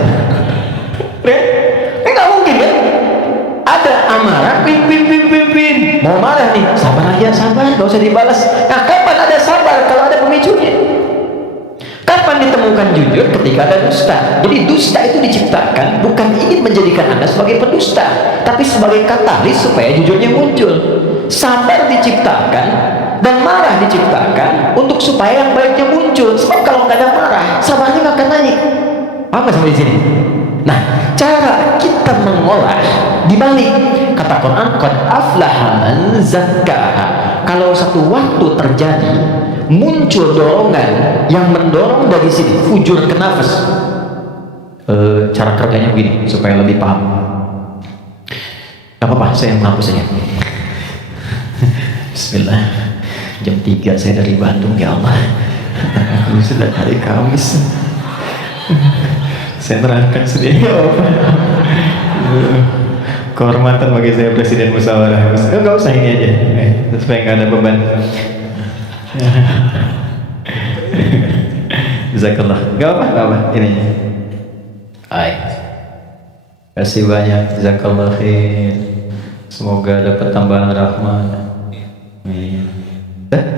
Nggak mungkin kan? Ada amarah, pim. Mau marah nih, sabar aja, sabar, nggak usah dibalas. Nah, kapan ada sabar kalau ada pemicunya? Kapan ditemukan jujur? Ketika ada dusta. Jadi dusta itu diciptakan bukan ingin menjadikan Anda sebagai pendusta, tapi sebagai katalis supaya jujurnya muncul. Sabar diciptakan dan marah diciptakan untuk supaya yang baiknya muncul. Sebab kalau nggak ada marah, sabarnya nggak akan naik. Apa sampai di sini? Nah, cara kita mengolah dibalik. Kata Quran, qad aflaha man zakkaha. Kalau satu waktu terjadi muncul dorongan yang mendorong dari sini fujur ke nafas, cara kerjanya begini supaya lebih paham. Gak apa-apa, saya menghapus saja. Bismillah. Jam 3 saya dari Bandung, ya Allah. Sudah hari Kamis. Saya nerangkan sendiri. Kehormatan bagi saya Presiden Musyawarah. Enggak usah ini aja, supaya nggak ada beban. Jazakallah. Gak apa, ini. Baik. Kasih banyak. Jazakallah khair. Semoga dapat tambahan rahmat. Amin.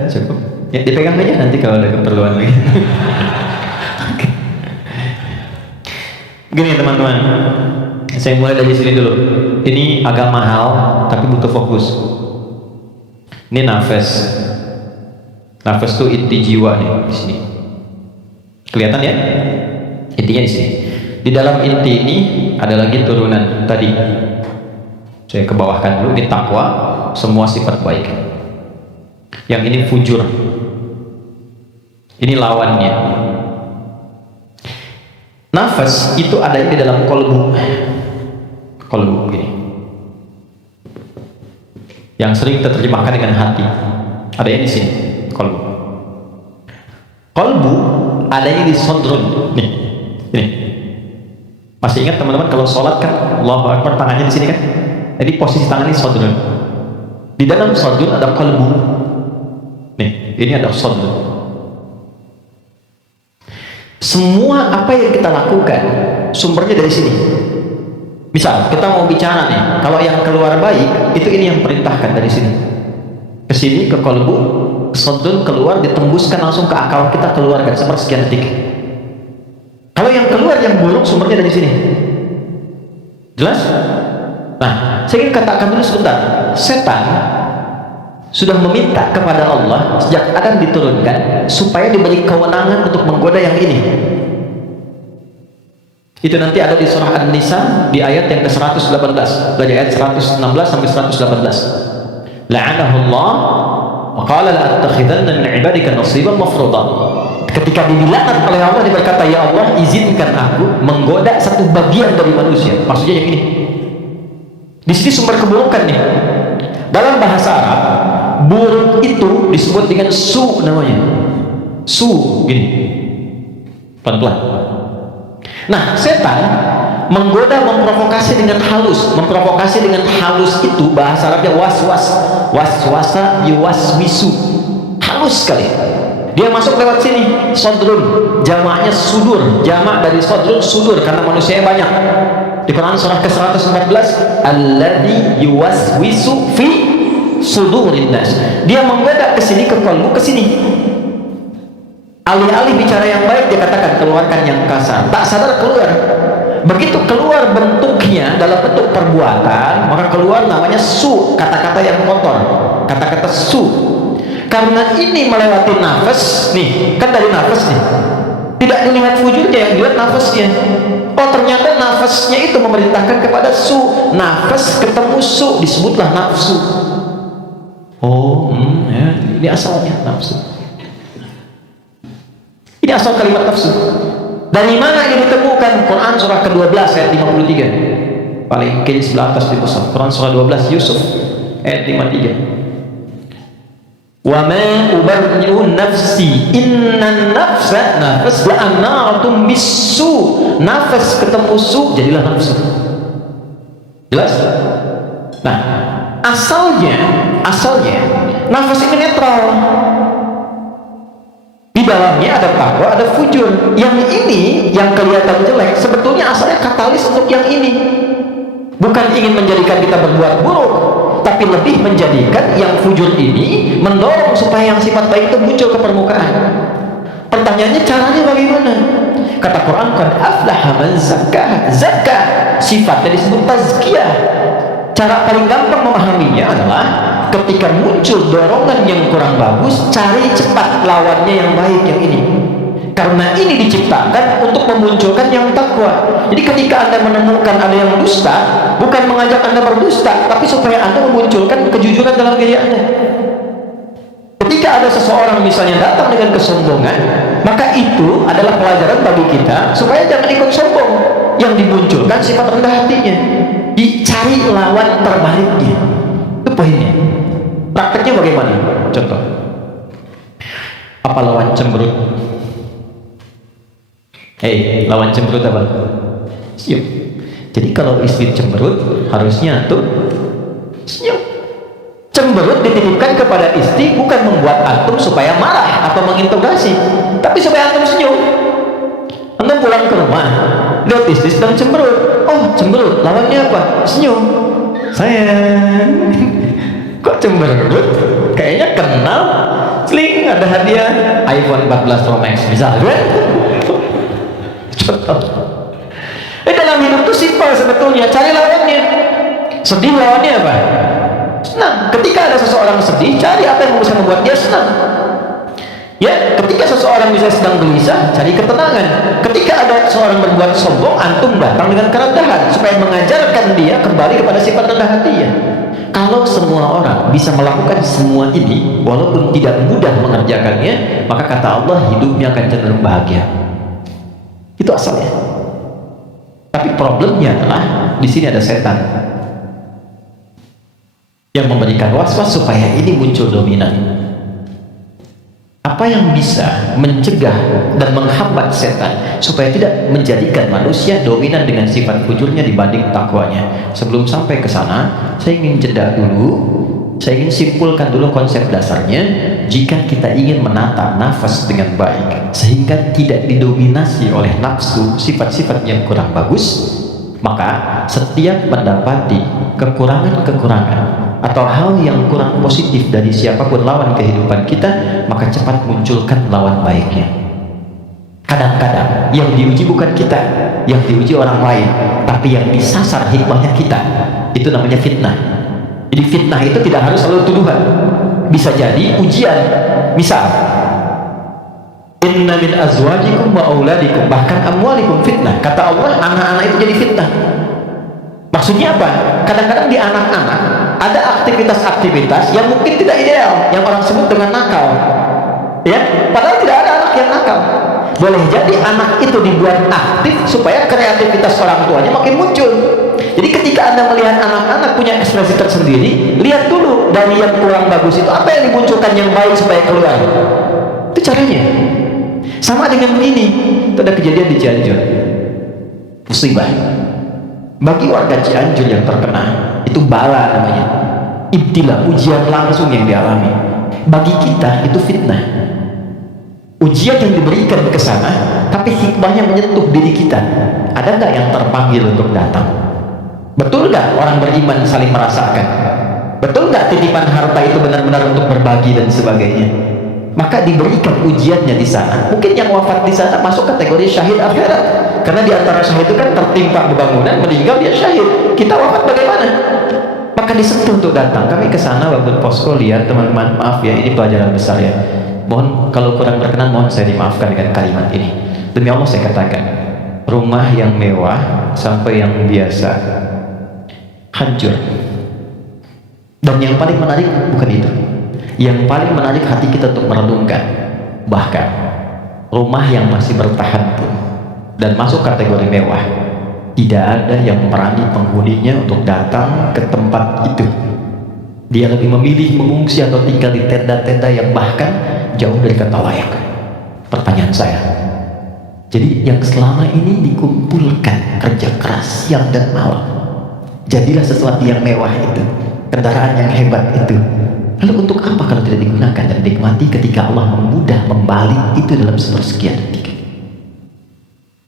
Cukup. Ya dipegang aja nanti kalau ada keperluan lagi. Gini teman-teman, saya mulai dari sini dulu. Ini agak mahal, tapi butuh fokus. Ini nafas. Nafas itu inti jiwa nih di sini. Kelihatan ya? Intinya di sini. Di dalam inti ini ada lagi turunan tadi. Saya kebawahkan dulu. Ini takwa, semua sifat baik. Yang ini fujur. Ini lawannya. Nafas itu ada di dalam kolbu. Kolbu begini. Yang sering kita terjemahkan dengan hati. Ada yang di sini, kolbu. Kolbu adanya di sodrun. Nih, ini. Masih ingat teman-teman kalau sholat kan Allahu Akbar tangannya di sini kan? Jadi posisi tangan ini sodrun. Di dalam sodrun ada kolbu. Nih, ini ada sodrun. Semua apa yang kita lakukan sumbernya dari sini. Misal kita mau bicara nih, kalau yang keluar baik itu ini yang perintahkan dari sini ke sini, ke kolbu, sodun, keluar, ditembuskan langsung ke akal kita, keluarkan sepersekian detik. Kalau yang keluar yang buruk sumbernya dari sini. Jelas? Nah, saya ingin katakan dulu sebentar. Setan sudah meminta kepada Allah sejak Adam diturunkan supaya diberi kewenangan untuk menggoda yang ini. Itu nanti ada di surah An-Nisa di ayat yang ke-118, dari ayat 116 sampai 118. La'anahullah wa qala la'attakhidanna min 'ibadika nasiban mafruḍa. Ketika dilaknat oleh Allah, dia berkata, ya Allah, izinkan aku menggoda satu bagian dari manusia. Maksudnya yang ini. Di sini sumber keburukan nih. Dalam bahasa Arab, buruk itu disebut dengan su namanya. Su, gini. Pelan-pelan. Nah, setan menggoda, memprovokasi dengan halus. Memprovokasi dengan halus itu bahasa Arabnya waswas. Waswasa yuwaswisu. Halus sekali. Dia masuk lewat sini, sodrun. Jamaknya sudur. Jamak dari sodrun sudur karena manusianya banyak. Di Quran surah ke-114, alladzi yuwaswisu fi sudurin nas. Dia menggoda ke sini, ke kolbu, ke sini. Alih-alih bicara yang baik, dia katakan keluarkan yang kasar. Tak sadar keluar. Begitu keluar bentuknya dalam bentuk perbuatan, maka keluar namanya su, kata-kata yang kotor, kata-kata su. Karena ini melewati nafas, nih, kan dari nafas nih. Tidak dilihat wujudnya, yang dilihat nafasnya. Oh, ternyata nafasnya itu memerintahkan kepada su. Nafas ketemu su, disebutlah nafsu. Oh, ya, ini asalnya nafsu. Ini asal kalimat nafsu. Dari mana ini ditemukan? Quran surah ke-12 ayat 53. Paling kiri sebelah atas di pusat. Quran surah 12 Yusuf ayat 53. Wa ma ubarri'u nafsi innan nafsa nafas la'annatum bisu. Nafas ketemu su jadilah nafsu. Jelas? Nah, asalnya nafas ini netral. Di dalamnya ada takwa, ada fujur. Yang ini yang kelihatan jelek sebetulnya asalnya katalis untuk yang ini. Bukan ingin menjadikan kita berbuat buruk, tapi lebih menjadikan yang fujur ini mendorong supaya yang sifat baik itu muncul ke permukaan. Pertanyaannya caranya bagaimana? Kata Quran, qad aflaha man zakkaha. Zakkah sifatnya disebut tazkiyah. Cara paling gampang memahaminya adalah ketika muncul dorongan yang kurang bagus, cari cepat lawannya yang baik, yang ini. Karena ini diciptakan untuk memunculkan yang takwa. Jadi ketika Anda menemukan ada yang dusta, bukan mengajak Anda berdusta, tapi supaya Anda memunculkan kejujuran dalam diri Anda. Ketika ada seseorang misalnya datang dengan kesombongan, maka itu adalah pelajaran bagi kita supaya jangan ikut sombong. Yang dimunculkan sifat rendah hatinya, dicari lawan terbaliknya. Itu poinnya. Prakteknya bagaimana? Contoh, apa lawan cemberut? Lawan cemberut apa? Senyum. Jadi kalau istri cemberut harusnya tuh senyum. Cemberut dititipkan kepada istri bukan membuat antum supaya marah atau menginterogasi, tapi supaya antum senyum. Antum pulang ke rumah, lihat istri sedang cemberut. Oh, cemberut, lawannya apa? Senyum. Sayang, kok cemberut? Kayaknya kenal. Sling, ada hadiah iPhone 14 Pro Max, bisa kan? Contoh. Dalam hidup itu simpel sebetulnya, cari lawannya. Sedih, lawannya apa? Senang. Ketika ada seseorang sedih, cari apa yang bisa membuat dia senang. Ya, ketika seseorang bisa sedang gelisah, cari ketenangan. Ketika ada seseorang berbuat sombong, antum datang dengan kerendahan supaya mengajarkan dia kembali kepada sifat rendah hatinya. Kalau semua orang bisa melakukan semua ini, walaupun tidak mudah mengerjakannya, maka kata Allah hidupnya akan cenderung bahagia. Itu asalnya. Tapi problemnya adalah di sini ada setan yang memberikan was-was supaya ini muncul dominan. Apa yang bisa mencegah dan menghambat setan supaya tidak menjadikan manusia dominan dengan sifat fujurnya dibanding takwanya? Sebelum sampai ke sana, saya ingin jeda dulu. Saya ingin simpulkan dulu konsep dasarnya. Jika kita ingin menata nafas dengan baik sehingga tidak didominasi oleh nafsu sifat-sifat yang kurang bagus, maka setiap mendapati kekurangan-kekurangan atau hal yang kurang positif dari siapapun lawan kehidupan kita, maka cepat munculkan lawan baiknya. Kadang-kadang yang diuji bukan kita, yang diuji orang lain, tapi yang disasar hikmahnya kita. Itu namanya fitnah. Jadi fitnah itu tidak harus selalu tuduhan, bisa jadi ujian. Misal, inna min azwajikum wa auladikum, bahkan amwalikum fitnah. Kata Allah, anak-anak itu jadi fitnah. Maksudnya apa? Kadang-kadang di anak-anak ada aktivitas-aktivitas yang mungkin tidak ideal, yang orang sebut dengan nakal. Ya, padahal tidak ada anak yang nakal. Boleh jadi anak itu dibuat aktif supaya kreativitas orang tuanya makin muncul. Jadi ketika Anda melihat anak-anak punya ekspresi tersendiri, lihat dulu dari yang kurang bagus itu apa yang dimunculkan yang baik supaya keluar. Itu caranya. Sama dengan begini, itu ada kejadian di Cianjur, musibah. Bagi warga Cianjur yang terkena, itu bala namanya, ibtila, ujian langsung yang dialami. Bagi kita itu fitnah, ujian yang diberikan ke sana, tapi hikmahnya menyentuh diri kita. Ada nggak yang terpanggil untuk datang? Betul nggak orang beriman saling merasakan? Betul nggak titipan harta itu benar-benar untuk berbagi dan sebagainya? Maka diberikan ujiannya di sana. Mungkin yang wafat di sana masuk kategori syahid akhirat. Karena di antara syahid itu kan tertimpa bebangunan, meninggal dia syahid. Kita wafat bagaimana? Maka disentuh untuk datang. Kami ke sana bangun posko, lihat teman-teman, maaf ya, ini pelajaran besar ya. Mohon kalau kurang berkenan, mohon saya dimaafkan dengan kalimat ini. Demi Allah saya katakan, rumah yang mewah sampai yang biasa hancur. Dan yang paling menarik bukan itu. Yang paling menarik hati kita untuk merenungkan, bahkan rumah yang masih bertahan pun dan masuk kategori mewah, tidak ada yang berani penghuninya untuk datang ke tempat itu. Dia lebih memilih mengungsi atau tinggal di tenda-tenda yang bahkan jauh dari kata layak. Pertanyaan saya, jadi yang selama ini dikumpulkan kerja keras siang dan malam, jadilah sesuatu yang mewah itu, kendaraan yang hebat itu, lalu untuk apa kalau tidak digunakan dan dinikmati ketika Allah memudah membalik itu dalam sepersekian detik?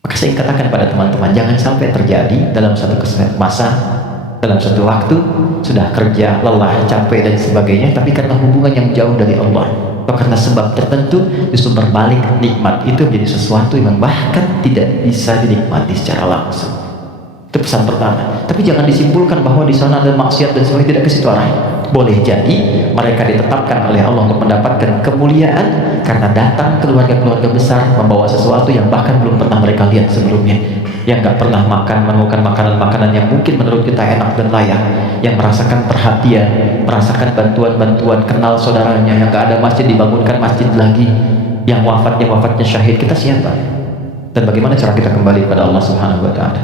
Maka saya katakan pada teman-teman, jangan sampai terjadi dalam satu masa, dalam satu waktu sudah kerja, lelah, capek dan sebagainya, tapi karena hubungan yang jauh dari Allah atau karena sebab tertentu justru berbalik, nikmat itu menjadi sesuatu yang bahkan tidak bisa dinikmati secara langsung. Itu pesan pertama. Tapi jangan disimpulkan bahwa di sana ada maksiat dan sebagainya, tidak ke situ arahnya. Boleh jadi mereka ditetapkan oleh Allah untuk mendapatkan kemuliaan karena datang keluarga-keluarga besar membawa sesuatu yang bahkan belum pernah mereka lihat sebelumnya, yang gak pernah menemukan makanan-makanan yang mungkin menurut kita enak dan layak, yang merasakan perhatian, merasakan bantuan-bantuan, kenal saudaranya, yang gak ada masjid dibangunkan masjid lagi, yang wafatnya syahid. Kita siapa? Dan bagaimana cara kita kembali kepada Allah Subhanahu wa Ta'ala?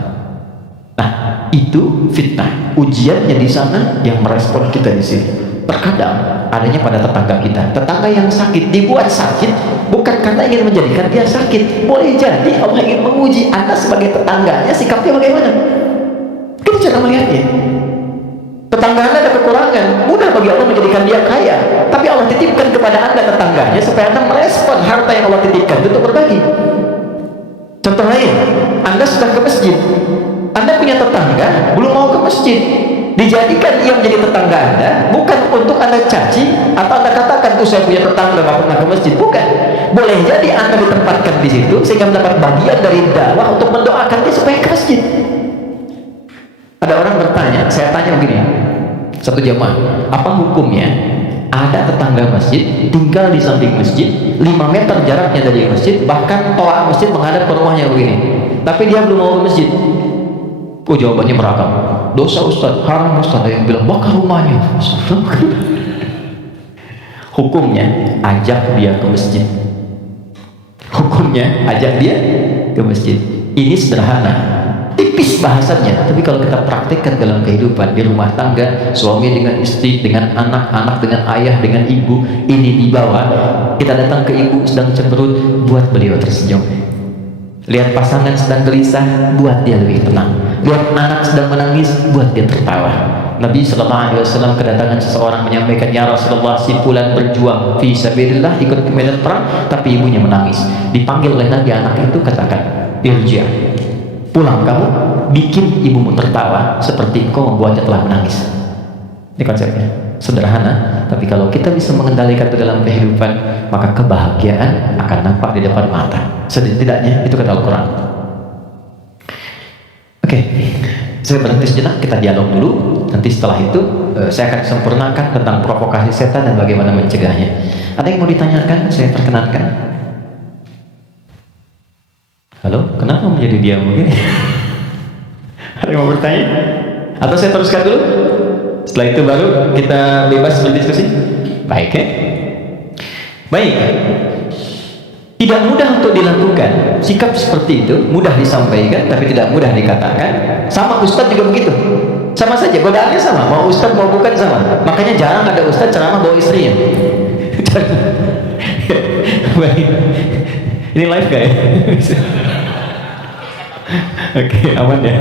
Nah, itu fitnah. Ujiannya di sana yang merespon kita di sini. Terkadang adanya pada tetangga kita, tetangga yang sakit dibuat sakit bukan karena ingin menjadikan dia sakit. Boleh jadi Allah ingin menguji Anda sebagai tetangganya, sikapnya bagaimana. Kita cara melihatnya. Tetangga Anda ada kekurangan, mudah bagi Allah menjadikan dia kaya. Tapi Allah titipkan kepada Anda tetangganya supaya Anda merespon harta yang Allah titipkan untuk berbagi. Contoh lain, Anda sudah ke masjid, Anda punya tetangga belum mau ke masjid, dijadikan ia menjadi tetangga Anda, bukan untuk Anda caci atau Anda katakan tuh saya punya tetangga nggak pernah ke masjid, bukan. Boleh jadi Anda ditempatkan di situ sehingga mendapat bagian dari dakwah untuk mendoakan dia supaya ke masjid. Ada orang bertanya, saya tanya begini, satu jamaah, apa hukumnya ada tetangga masjid tinggal di samping masjid 5 meter jaraknya dari masjid, bahkan toa masjid menghadap ke rumahnya begini, tapi dia belum mau ke masjid? Oh, jawabannya beragam. Dosa Ustaz, haram Ustaz. Ada yang bilang bakar rumahnya. Hukumnya ajak dia ke masjid. Hukumnya ajak dia ke masjid. Ini sederhana, tipis bahasanya, tapi kalau kita praktikkan dalam kehidupan di rumah tangga, suami dengan istri, dengan anak, anak dengan ayah, dengan ibu, ini dibawa. Kita datang ke ibu sedang cemberut, buat beliau tersenyum. Lihat pasangan sedang gelisah, buat dia lebih tenang. Lihat anak sedang menangis, buat dia tertawa. Nabi SAW kedatangan seseorang menyampaikan, ya Rasulullah, si fulan berjuang fi sabilillah, ikut ke medan perang, tapi ibunya menangis. Dipanggil oleh Nabi anak itu, katakan, irji', pulang kamu, bikin ibumu tertawa seperti engkau membuatnya telah menangis. Ini konsepnya sederhana, tapi kalau kita bisa mengendalikan itu dalam kehidupan, maka kebahagiaan akan nampak di depan mata. Setidaknya itu kata Al-Quran. Oke, saya berhenti sejenak, kita dialog dulu. Nanti setelah itu saya akan sempurnakan tentang provokasi setan dan bagaimana mencegahnya. Ada yang mau ditanyakan? Saya perkenankan. Halo, kenapa menjadi diam begini? Ada yang mau bertanya? Atau saya teruskan dulu? Setelah itu baru kita bebas berdiskusi. Baik, ya? Baik. Tidak mudah untuk dilakukan. Sikap seperti itu mudah disampaikan, tapi tidak mudah dikatakan. Sama Ustadz juga begitu. Sama saja, godaannya sama. Mau Ustadz mau bukan sama. Makanya jarang ada Ustadz ceramah bawa istrinya. Baik. Ini live gak ya? Oke, aman ya.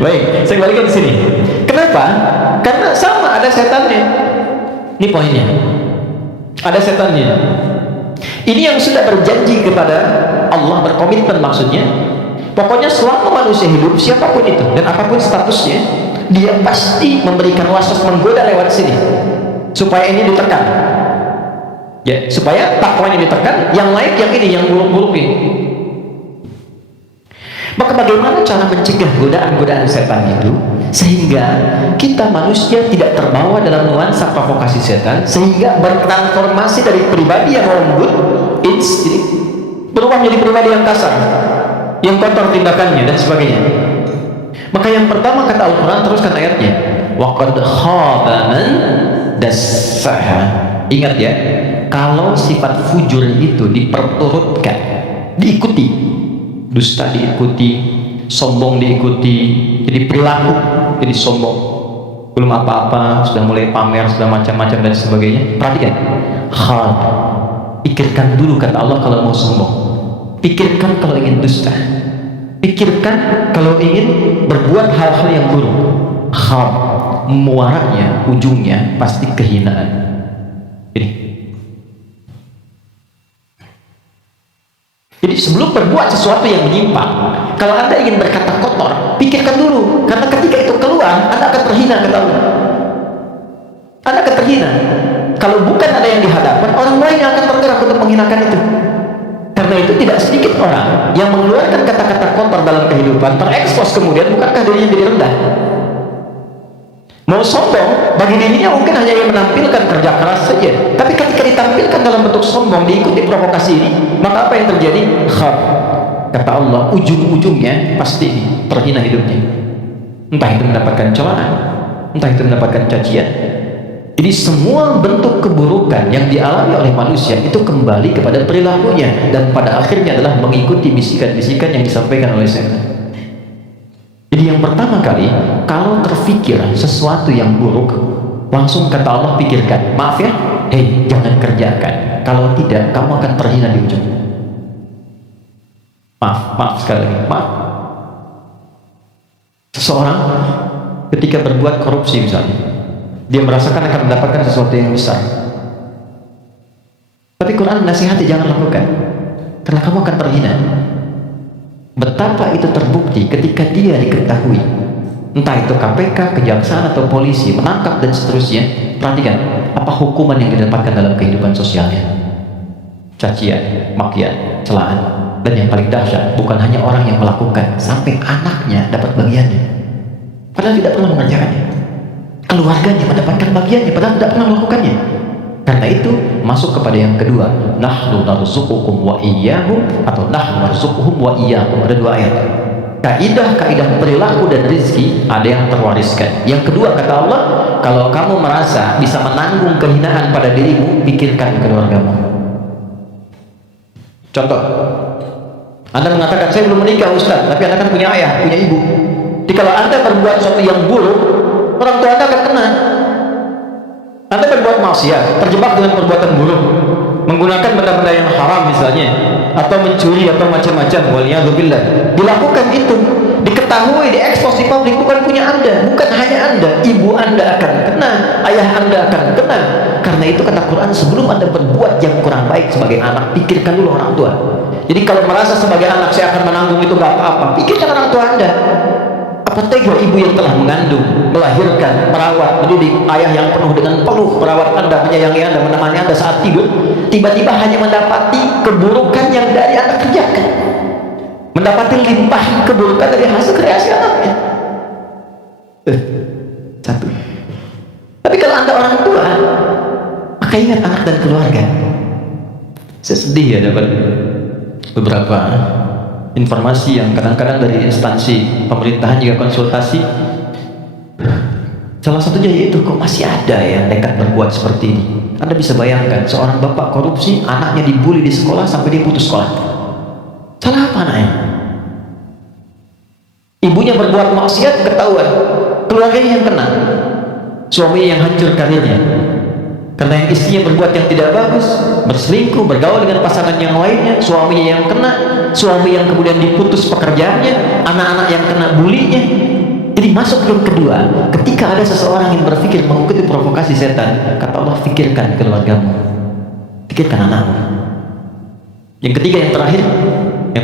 Baik, saya kembalikan ke sini. Kenapa? Karena sama, ada setannya. Ini poinnya. Ada setannya. Ini yang sudah berjanji kepada Allah, berkomitmen maksudnya. Pokoknya selama manusia hidup, siapapun itu dan apapun statusnya, dia pasti memberikan waswas, menggoda lewat sini supaya ini ditekan. Ya, supaya takwa ini ditekan, yang lain yang ini, yang buruk-buruk ini. Maka bagaimana cara mencegah godaan-godaan setan itu sehingga kita manusia tidak terbawa dalam nuansa provokasi setan, sehingga bertransformasi dari pribadi yang lembut berubah menjadi pribadi yang kasar, yang kotor tindakannya dan sebagainya. Maka yang pertama kata Al-Quran, teruskan ayatnya, waqad khaba man dassaha. Ingat ya, kalau sifat fujur itu diperturutkan, diikuti, dusta diikuti, sombong diikuti, jadi perilaku jadi sombong, belum apa-apa sudah mulai pamer, sudah macam-macam dan sebagainya. Perhatikan, khab, pikirkan dulu kata Allah kalau mau sombong, pikirkan kalau ingin dusta, pikirkan kalau ingin berbuat hal-hal yang buruk. Khab, muaranya, ujungnya pasti kehinaan. Ini. Jadi sebelum berbuat sesuatu yang menyimpang, kalau Anda ingin berkata kotor, pikirkan dulu, karena ketika itu keluar, Anda akan terhina kata Allah. Anda akan terhina. Kalau bukan ada yang dihadapkan, orang lain yang akan tergerak untuk menghinakan itu. Karena itu tidak sedikit orang yang mengeluarkan kata-kata kotor dalam kehidupan, terekspos kemudian, bukankah dirinya jadi rendah? Mau sombong, bagi dirinya mungkin hanya yang menampilkan kerja keras saja, tapi ketika ditampilkan dalam bentuk sombong, diikuti provokasi ini, maka apa yang terjadi? Khab, kata Allah, ujung-ujungnya pasti ini terhina hidupnya. Entah itu mendapatkan celaan, entah itu mendapatkan cacian. Jadi semua bentuk keburukan yang dialami oleh manusia itu kembali kepada perilakunya, dan pada akhirnya adalah mengikuti bisikan-bisikan yang disampaikan oleh setan. Jadi yang pertama kali, kalau terfikir sesuatu yang buruk, langsung kata Allah pikirkan, maaf ya, jangan kerjakan. Kalau tidak, kamu akan terhina di ujung. Maaf sekali lagi, maaf. Seseorang ketika berbuat korupsi misalnya, dia merasakan akan mendapatkan sesuatu yang besar. Tapi Quran nasihati jangan lakukan, karena kamu akan terhina. Betapa itu terbukti ketika dia diketahui, entah itu KPK, kejaksaan atau polisi menangkap dan seterusnya. Perhatikan apa hukuman yang didapatkan dalam kehidupan sosialnya: cacian, makian, celaan, dan yang paling dahsyat bukan hanya orang yang melakukan, sampai anaknya dapat bagiannya padahal tidak pernah mengerjakannya, keluarganya mendapatkan bagiannya padahal tidak pernah melakukannya. Karena itu masuk kepada yang kedua, nahnu narzuqukum wa iyyahum, atau nahnu narzuquhum wa iyyahum. Ada dua ayat. Kaidah perilaku dan rezeki ada yang terwariskan. Yang kedua kata Allah, kalau kamu merasa bisa menanggung kehinaan pada dirimu, pikirkan keluargamu. Contoh, Anda mengatakan saya belum menikah Ustaz, tapi Anda kan punya ayah, punya ibu. Jadi kalau Anda berbuat sesuatu yang buruk, orang tua Anda akan kena. Anda berbuat maksiat, terjebak dengan perbuatan buruk, menggunakan benda-benda yang haram misalnya, atau mencuri atau macam-macam, waliyadzubillah, dilakukan itu, diketahui, diekspos di publik, bukan punya Anda, bukan hanya Anda, ibu Anda akan kena, ayah Anda akan kena. Karena itu kata Quran, sebelum Anda berbuat yang kurang baik sebagai anak, pikirkan dulu orang tua. Jadi kalau merasa sebagai anak saya akan menanggung itu gak apa-apa, pikirkan orang tua Anda. Apa tega ibu yang telah mengandung, melahirkan, merawat, mendidik, ayah yang penuh dengan peluh merawat Anda, menyayangi Anda, menemani Anda saat tidur, tiba-tiba hanya mendapati keburukan yang dari Anda kerjakan, mendapati limpahan keburukan dari hasil kreasi anaknya. Satu. Tapi kalau Anda orang tua, maka ingat anak dan keluarga. Saya sedih ya dapat beberapa informasi yang kadang-kadang dari instansi pemerintahan juga konsultasi. Salah satunya yaitu kok masih ada yang nekat berbuat seperti ini. Anda bisa bayangkan seorang bapak korupsi, anaknya dibully di sekolah sampai dia putus sekolah. Salah apa anaknya? Ibunya berbuat maksiat ketahuan, keluarganya yang kena, suaminya yang hancur karirnya. Karena yang istrinya berbuat yang tidak bagus, berselingkuh, bergaul dengan pasangan yang lainnya, suaminya yang kena, suami yang kemudian diputus pekerjaannya, anak-anak yang kena bulinya. Jadi masuk yang kedua, ketika ada seseorang yang berpikir mengikuti provokasi setan, kata Allah, pikirkan keluargamu, pikirkan anakmu. Yang ketiga, yang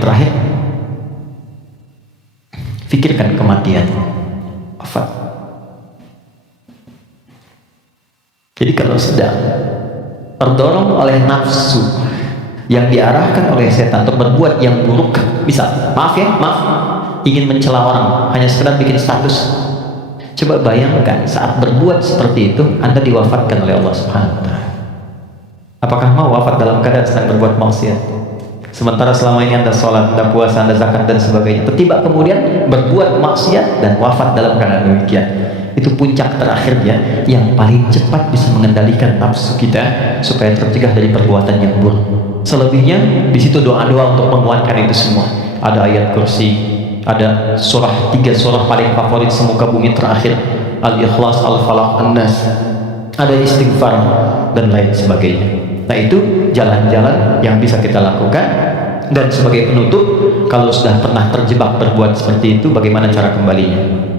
terakhir, pikirkan kematian, wafat. Jadi kalau sedang terdorong oleh nafsu yang diarahkan oleh setan untuk berbuat yang buruk, misal, maaf, ingin mencela orang, hanya sekedar bikin status. Coba bayangkan saat berbuat seperti itu, Anda diwafatkan oleh Allah Subhanahu wa Ta'ala. Apakah mau wafat dalam keadaan sedang berbuat maksiat? Sementara selama ini Anda sholat, Anda puasa, Anda zakat dan sebagainya, tiba kemudian berbuat maksiat dan wafat dalam keadaan demikian. Itu puncak terakhirnya yang paling cepat bisa mengendalikan nafsu kita supaya tercegah dari perbuatan yang buruk. Selebihnya di situ doa-doa untuk menguatkan itu semua. Ada ayat kursi, ada surah, 3 surah paling favorit semuka bumi terakhir, Al-Ikhlas, Al-Falaq, An-Nas, ada istighfar dan lain sebagainya. Nah itu jalan-jalan yang bisa kita lakukan. Dan sebagai penutup, kalau sudah pernah terjebak berbuat seperti itu, bagaimana cara kembalinya?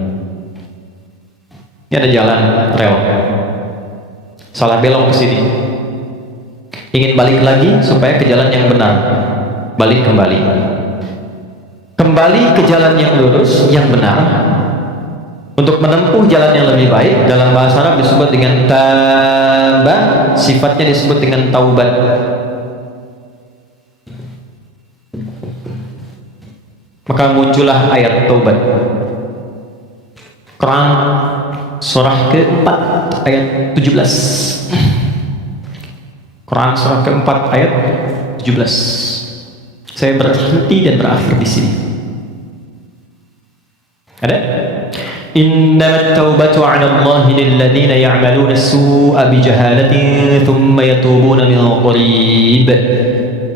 Ini ada jalan rel, salah belok ke sini, ingin balik lagi supaya ke jalan yang benar, balik kembali ke jalan yang lurus, yang benar, untuk menempuh jalan yang lebih baik. Dalam bahasa Arab disebut dengan taba, sifatnya disebut dengan taubat. Maka muncullah ayat taubat, Quran surah ke-4 ayat 17. Quran surah ke-4 ayat 17. Saya berhenti dan berakhir di sini. Ada? Innamat taubatu 'ala Allahi lil ladzina ya'maluna as-su'a bi jahalatin thumma yatubuna min qarib.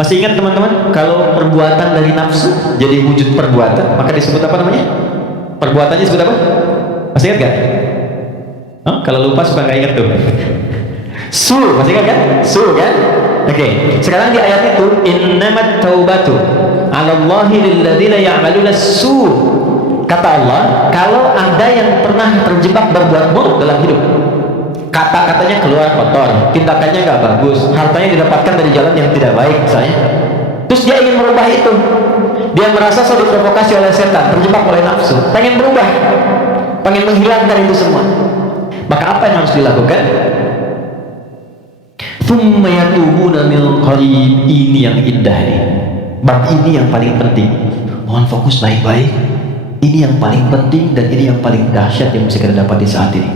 Masih ingat teman-teman, kalau perbuatan dari nafsu jadi wujud perbuatan, maka disebut apa namanya? Perbuatannya disebut apa? Masih ingat gak? Kalau lupa suka nggak ingat tuh. Masih ingat kan? Kan? Oke. Sekarang di ayat itu, innamat taubatu 'ala Allahi lil ladzina ya'maluna as-su'. Kata Allah, kalau ada yang pernah terjebak berbuat buruk dalam hidup, kata-katanya keluar kotor, tindakannya nggak bagus, hartanya didapatkan dari jalan yang tidak baik misalnya, terus dia ingin merubah itu, dia merasa sudah diprovokasi oleh setan, terjebak oleh nafsu, pengen berubah, pengen menghilangkan itu semua, maka apa yang harus dilakukan? Tsumma yatubuna min qarib. Ini yang indah nih, bab ini yang paling penting, mohon fokus baik-baik. Ini yang paling penting dan ini yang paling dahsyat yang bisa kita dapat di saat ini.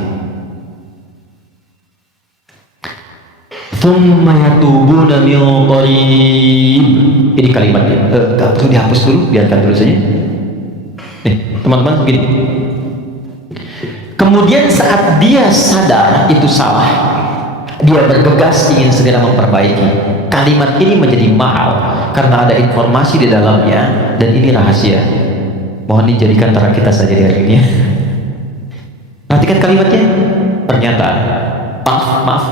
Tsumma yatubuna min qarib. Ini kalimatnya. Perlu dihapus dulu, biarkan dulu saja. Teman-teman begini. Kemudian saat dia sadar itu salah, dia bergegas ingin segera memperbaiki. Kalimat ini menjadi mahal karena ada informasi di dalamnya dan ini rahasia. Mohon dijadikan antara kita saja di hari ini. Perhatikan kalimatnya. Pernyataan. Maaf.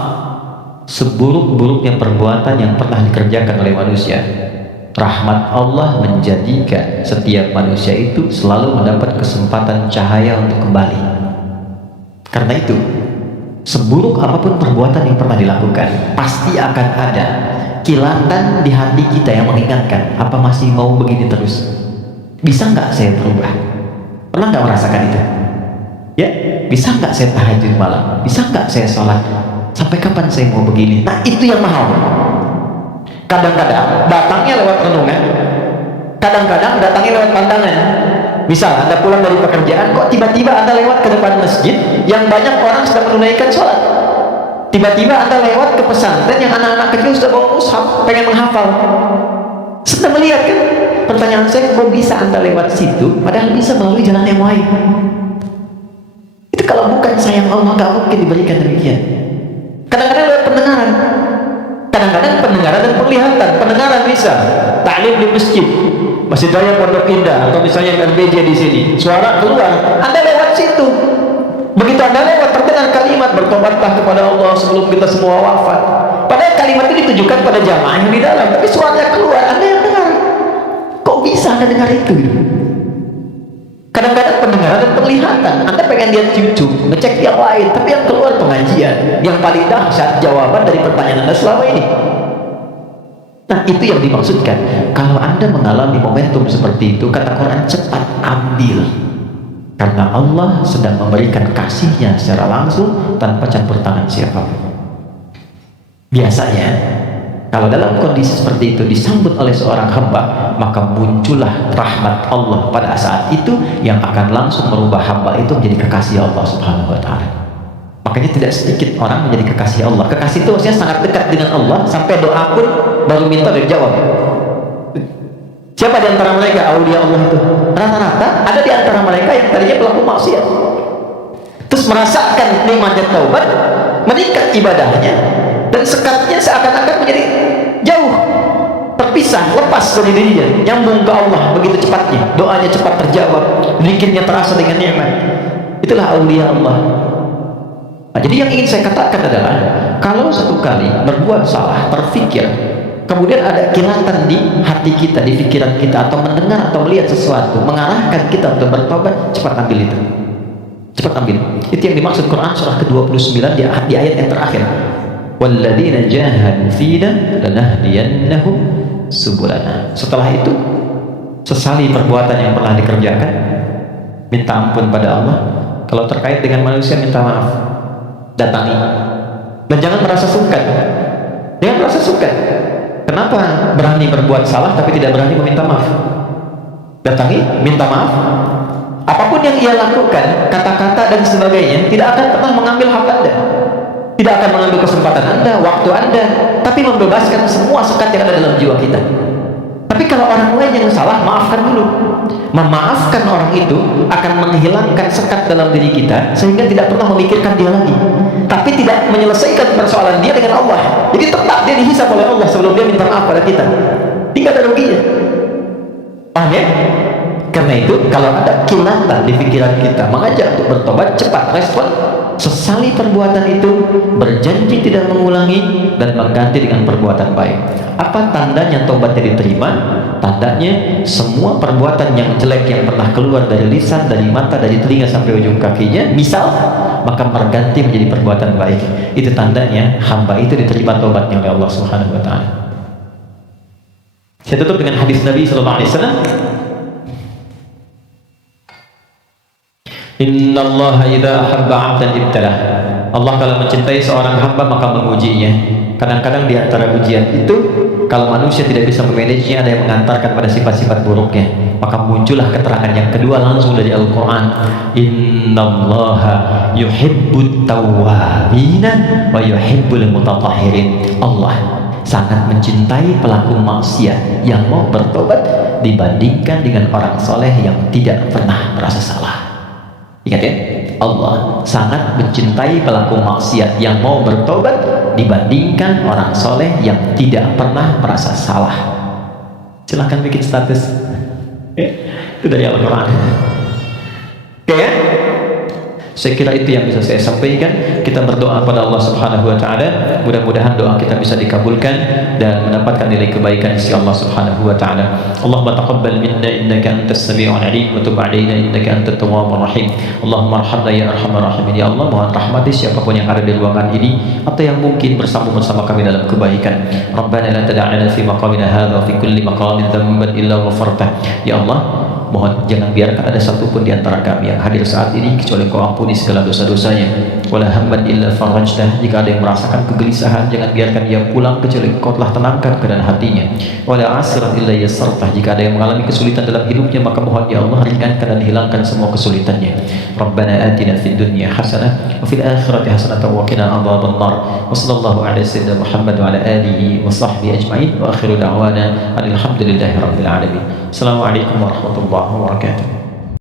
Seburuk-buruknya perbuatan yang pernah dikerjakan oleh manusia, rahmat Allah menjadikan setiap manusia itu selalu mendapat kesempatan cahaya untuk kembali. Karena itu, seburuk apapun perbuatan yang pernah dilakukan, pasti akan ada kilatan di hati kita yang mengingatkan, apa masih mau begini terus? Bisa nggak saya berubah? Pernah nggak merasakan itu? Ya, bisa nggak saya tahajud malam? Bisa nggak saya sholat? Sampai kapan saya mau begini? Nah, itu yang mahal. Kadang-kadang datangnya lewat renungan, kadang-kadang datangnya lewat pandangan. Misal Anda pulang dari pekerjaan, kok tiba-tiba Anda lewat ke depan masjid yang banyak orang sedang menunaikan sholat. Tiba-tiba Anda lewat ke pesantren yang anak-anak kecil sudah bawa mushaf, pengen menghafal. Sedang melihat kan? Pertanyaan saya, kok bisa Anda lewat situ padahal bisa melalui jalan yang lain? Itu kalau bukan sayang Allah, gak mungkin diberikan demikian. Kadang-kadang lewat pendengaran, kadang-kadang pendengaran dan penglihatan. Pendengaran bisa taklim di Masjid Raya Pondok Indah, atau misalnya RBJ di sini, suara keluar, Anda lewat situ. Begitu Anda lewat, terdengar kalimat bertobatlah kepada Allah sebelum kita semua wafat. Padahal kalimat itu ditujukan pada jamaah yang di dalam, tapi suaranya keluar, Anda yang dengar. Kok bisa Anda dengar itu? Kadang-kadang pendengaran dan penglihatan, Anda pengen lihat YouTube, ngecek yang lain, tapi yang keluar pengajian. Yang paling dahsyat jawaban dari pertanyaan Anda selama ini. Nah, itu yang dimaksudkan. Kalau Anda mengalami momentum seperti itu, kata Quran, cepat ambil. Karena Allah sedang memberikan kasihnya secara langsung tanpa campur tangan siapapun. Biasanya, kalau dalam kondisi seperti itu disambut oleh seorang hamba, maka muncullah rahmat Allah pada saat itu yang akan langsung merubah hamba itu menjadi kekasih Allah Subhanahu wa Ta'ala. Makanya tidak sedikit orang menjadi kekasih Allah. Kekasih itu maksudnya sangat dekat dengan Allah sampai doa pun baru minta dijawab. Siapa di antara mereka aulia Allah itu? Rata-rata ada di antara mereka yang tadinya pelaku maksiat, terus merasakan nikmatnya taubat, meningkat ibadahnya, dan sekatnya seakan-akan menjadi jauh, terpisah, lepas dari dirinya, nyambung ke Allah begitu cepatnya, doanya cepat terjawab, zikirnya terasa dengan nikmat. Itulah aulia Allah. Nah, jadi yang ingin saya katakan adalah, kalau satu kali berbuat salah, terfikir, kemudian ada kilatan di hati kita, di pikiran kita, atau mendengar atau melihat sesuatu mengarahkan kita untuk bertobat, cepat ambil itu, cepat ambil. Itu yang dimaksud Quran surah ke-29 di ayat yang terakhir, walladzina jahadu fina lanahdiyannahum subulana. Setelah itu, sesali perbuatan yang pernah dikerjakan, minta ampun pada Allah. Kalau terkait dengan manusia, minta maaf, datangi, dan jangan merasa sungkan. Jangan merasa sungkan. Kenapa berani berbuat salah tapi tidak berani meminta maaf? Datangi, minta maaf. Apapun yang ia lakukan, kata-kata dan sebagainya, tidak akan pernah mengambil hak Anda, tidak akan mengambil kesempatan Anda, waktu Anda, tapi membebaskan semua sekat yang ada dalam jiwa kita. Tapi kalau orang lain yang salah, maafkan dulu. Memaafkan orang itu akan menghilangkan sekat dalam diri kita, sehingga tidak pernah memikirkan dia lagi, tapi tidak menyelesaikan persoalan dia dengan Allah. Jadi tetap dia dihisab oleh Allah sebelum dia minta maaf pada kita. Tidak ada ruginya. Paham ya? Karena itu, kalau ada kilatan di pikiran kita mengajak untuk bertobat, cepat respon, sesali perbuatan itu, berjanji tidak mengulangi, dan mengganti dengan perbuatan baik. Apa tandanya tobatnya diterima? tandanya semua perbuatan yang jelek yang pernah keluar dari lisan, dari mata, dari telinga sampai ujung kakinya, misal, maka berganti menjadi perbuatan baik. Itu tandanya hamba itu diterima taubatnya oleh Allah Subhanahu wa taala. Saya tutup dengan hadis Nabi sallallahu alaihi wasallam. Innallaha idza ahabba 'abdan ibtalah. Allah kalau mencintai seorang hamba maka mengujinya. Kadang-kadang di antara ujian itu, kalau manusia tidak bisa memanagenya, ada yang mengantarkan pada sifat-sifat buruknya, maka muncullah keterangan yang kedua langsung dari Al-Quran. Innallaha yuhibbut tawwabina wa yuhibbul mutatahhirin. Allah sangat mencintai pelaku maksiat yang mau bertobat dibandingkan dengan orang soleh yang tidak pernah merasa salah. Ingat ya, Allah sangat mencintai pelaku maksiat yang mau bertobat dibandingkan orang soleh yang tidak pernah merasa salah. Silahkan bikin status. Itu dari Al-Quran. Oke ya? Saya kira itu yang bisa saya sampaikan. Kita berdoa pada Allah Subhanahu wa taala, mudah-mudahan doa kita bisa dikabulkan dan mendapatkan nilai kebaikan sisi Allah Subhanahu wa taala. Allahumma taqabbal minna innaka antas samiul alim wa tub alaina innaka antat tawwabur rahim. Allahumma arhamna ya arhamar rahimin. Ya Allah, mohon rahmati siapapun yang ada di ruangan ini atau yang mungkin bersama kami dalam kebaikan. Rabbana la tad'alna fi maqamina hadza fi kulli maqamin dhanban illa ghafartah. Ya Allah, mohon jangan biarkan ada satupun di antara kami yang hadir saat ini kecuali Kau ampuni segala dosa-dosanya. Wala hamman illa farajtah. Jika ada yang merasakan kegelisahan, jangan biarkan dia pulang kecuali Kau telah tenangkan keadaan hatinya. Wala asiran illa yassartah. Jika ada yang mengalami kesulitan dalam hidupnya, maka mohon ya Allah ringankan dan hilangkan semua kesulitannya. Rabbana atina fid dunya hasanah wa fil akhirati hasanah wa qina adzabannar. Wa sallallahu ala sayyidina Muhammad wa ala alihi wa sahbihi ajma'in. Wa akhiru da'wana alhamdulillahi rabbil alamin. Assalamualaikum warahmatullahi wabarakatuh.